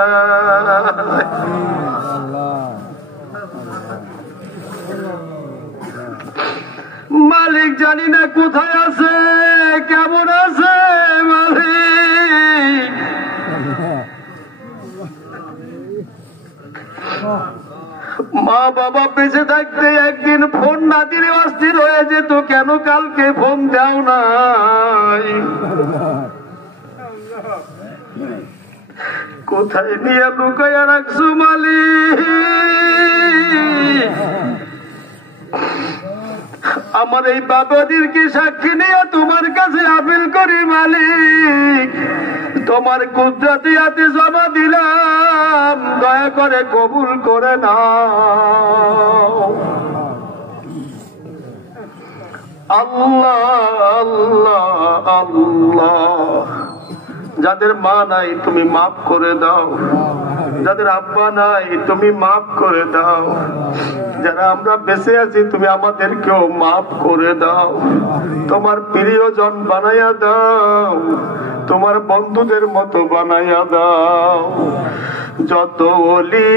মালিক জানি না কোথায় আছে, কেমন আছে মালিক। মা বাবা বেঁচে থাকতে একদিন ফোন না দিলে অস্থির হয়ে যেত, কেন কালকে ফোন দাও নাই। কোথায় নিয়ে লুকাইয়া রাখছো মালিক। আমার এই বাবাদেরকে সাক্ষী নিয়ে তোমার কাছে আপিল করি মালিক, তোমার কুদরতি হাতে জমা দিলাম, দয়া করে কবুল করে নাও। আল্লাহ আল্লাহ আল্লাহ, যাদের মা নাই তুমি মাফ করে দাও, যাদের আব্বা নাই তুমি মাফ করে দাও, যারা আমরা বেঁচে আছি তুমি আমাদেরকেও মাফ করে দাও। তোমার প্রিয়জন বানাইয়া দাও, তোমার বন্ধুদের মতো বানাইয়া দাও। যত ওলি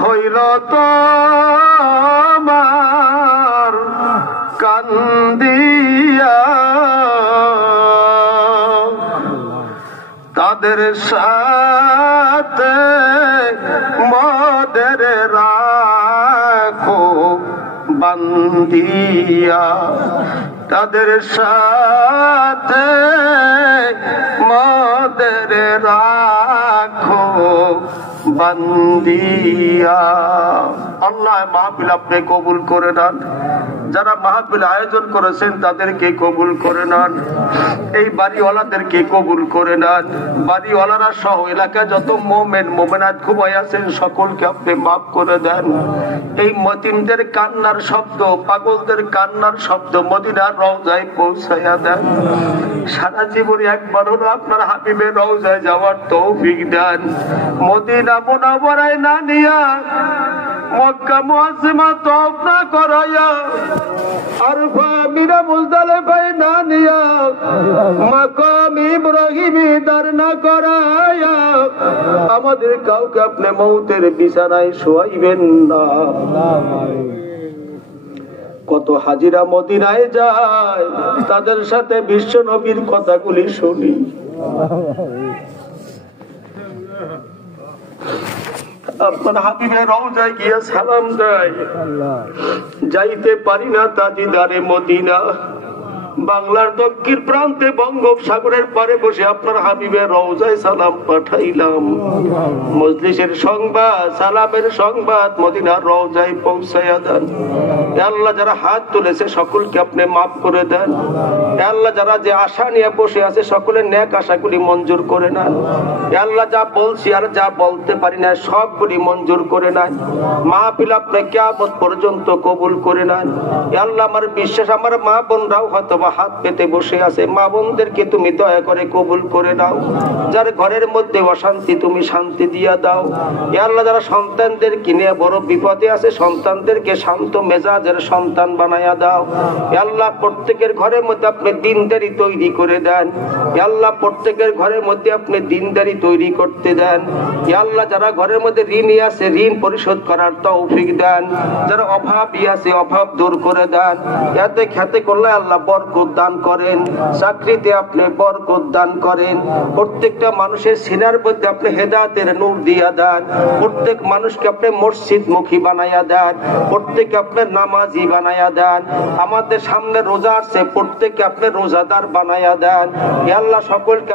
হইল তোমার কান্দিয়া, তাদের সাথে মদের রাখো বান্দিয়া, তাদের সাথে মদের রাখো বান্দিয়া। আল্লাহ মাহফিল আপনি কবুল করে নেন, যারা মাহফিল আয়োজন করেছেন তাদেরকে কবুল করে নেন, এই বাড়িওয়ালাদেরকে কবুল করে নেন, বাড়িওয়ালারা সহ এলাকায় যত মোমেন মোমেনাত ঘুমাই আছেন সকলকে আপনি মাফ করে দেন। এই মতিমদের কান্নার শব্দ, পাগলদের কান্নার শব্দ মদিনার রওজায় পৌঁছাইয়া দেন। সারা জীবনে একবার হলো আপনার হাবিবের রওজায় যাওয়ার তৌফিক দেন। মদিনা মুনাওয়ারায় না নিয়া মক্কা মুআজ্জিমা তওয়াফ না করায়া, আরফা মিনা মুজদালিফায় না নিয়া মাকাম ইব্রাহিমে দাঁড় না করায়া আমাদের কাউকে আপনি মৌতের বিছানায় শোয়াইবেন না। কত হাজিরা মদিনায় যায়, তাদের সাথে বিশ্ব নবীর কথাগুলি শুনি। আপনার হাবিবের রওজায় গিয়া সালাম দেয়, যাইতে পারি না তাজিদারে মদিনা, বাংলার দক্ষিণ প্রান্তে বঙ্গোপসাগরের পারে বসে আপনার হাবিবের রওজায় সালাম পাঠাইলাম। মজলিসের সংবাদ, সালামের সংবাদ মদিনার রওজায় পৌঁছাইয়া দেন। আল্লাহ যারা হাত তুলেছে সকলকে আপনি মাফ করে দেন। আল্লাহ যারা যে আশা নিয়ে বসে আছে সকলের ন্যাক আশাগুলি মঞ্জুর করে নেন। আল্লাহ যা বলছি আর যা বলতে পারি না সবগুলি মঞ্জুর করে নেন। মাহফিল আপনি কিয়ামত পর্যন্ত কবুল করে নেন। আল্লাহ আমার বিশ্বাস আমার মা বোনরাও হয়তো হাত পেতে বসে আছে, মা বোনদেরকে তুমি দয়া করে কবুল করে নাও। যার ঘরের মধ্যে অশান্তি তুমি শান্তি দিয়া দাও। আল্লাহ যারা সন্তানদের কিনে বড় বিপদে আছে সন্তানদেরকে শান্ত মেজাজের সন্তান বানায়া দাও। আল্লাহ প্রত্যেকের ঘরের মধ্যে আপনি দিনদারি তৈরি করে দেন। আল্লাহ প্রত্যেকের ঘরের মধ্যে আপনি দিনদারি তৈরি করতে দেন। আল্লাহ যারা ঘরের মধ্যে ঋণী আছে ঋণ পরিশোধ করার তৌফিক দেন। যারা অভাবী আছে অভাব দূর করে দেন। এতে খেতে করলে আল্লাহ বরকত দান করেন, চাকরিতে আপনি বরকত দান করেন। প্রত্যেকটা মানুষের সিনার মধ্যে আপনি হেদায়েতের নূর দিয়া দেন। প্রত্যেক মানুষকে আপনি মসজিদ মুখী বানাইয়া দেন। প্রত্যেককে আপনি নামাজি বানাইয়া দেন। আমাদের সামনে রোজা আছে প্রত্যেককে আপনি রোজাদার বানাইয়া দেন। আল্লাহ সকলকে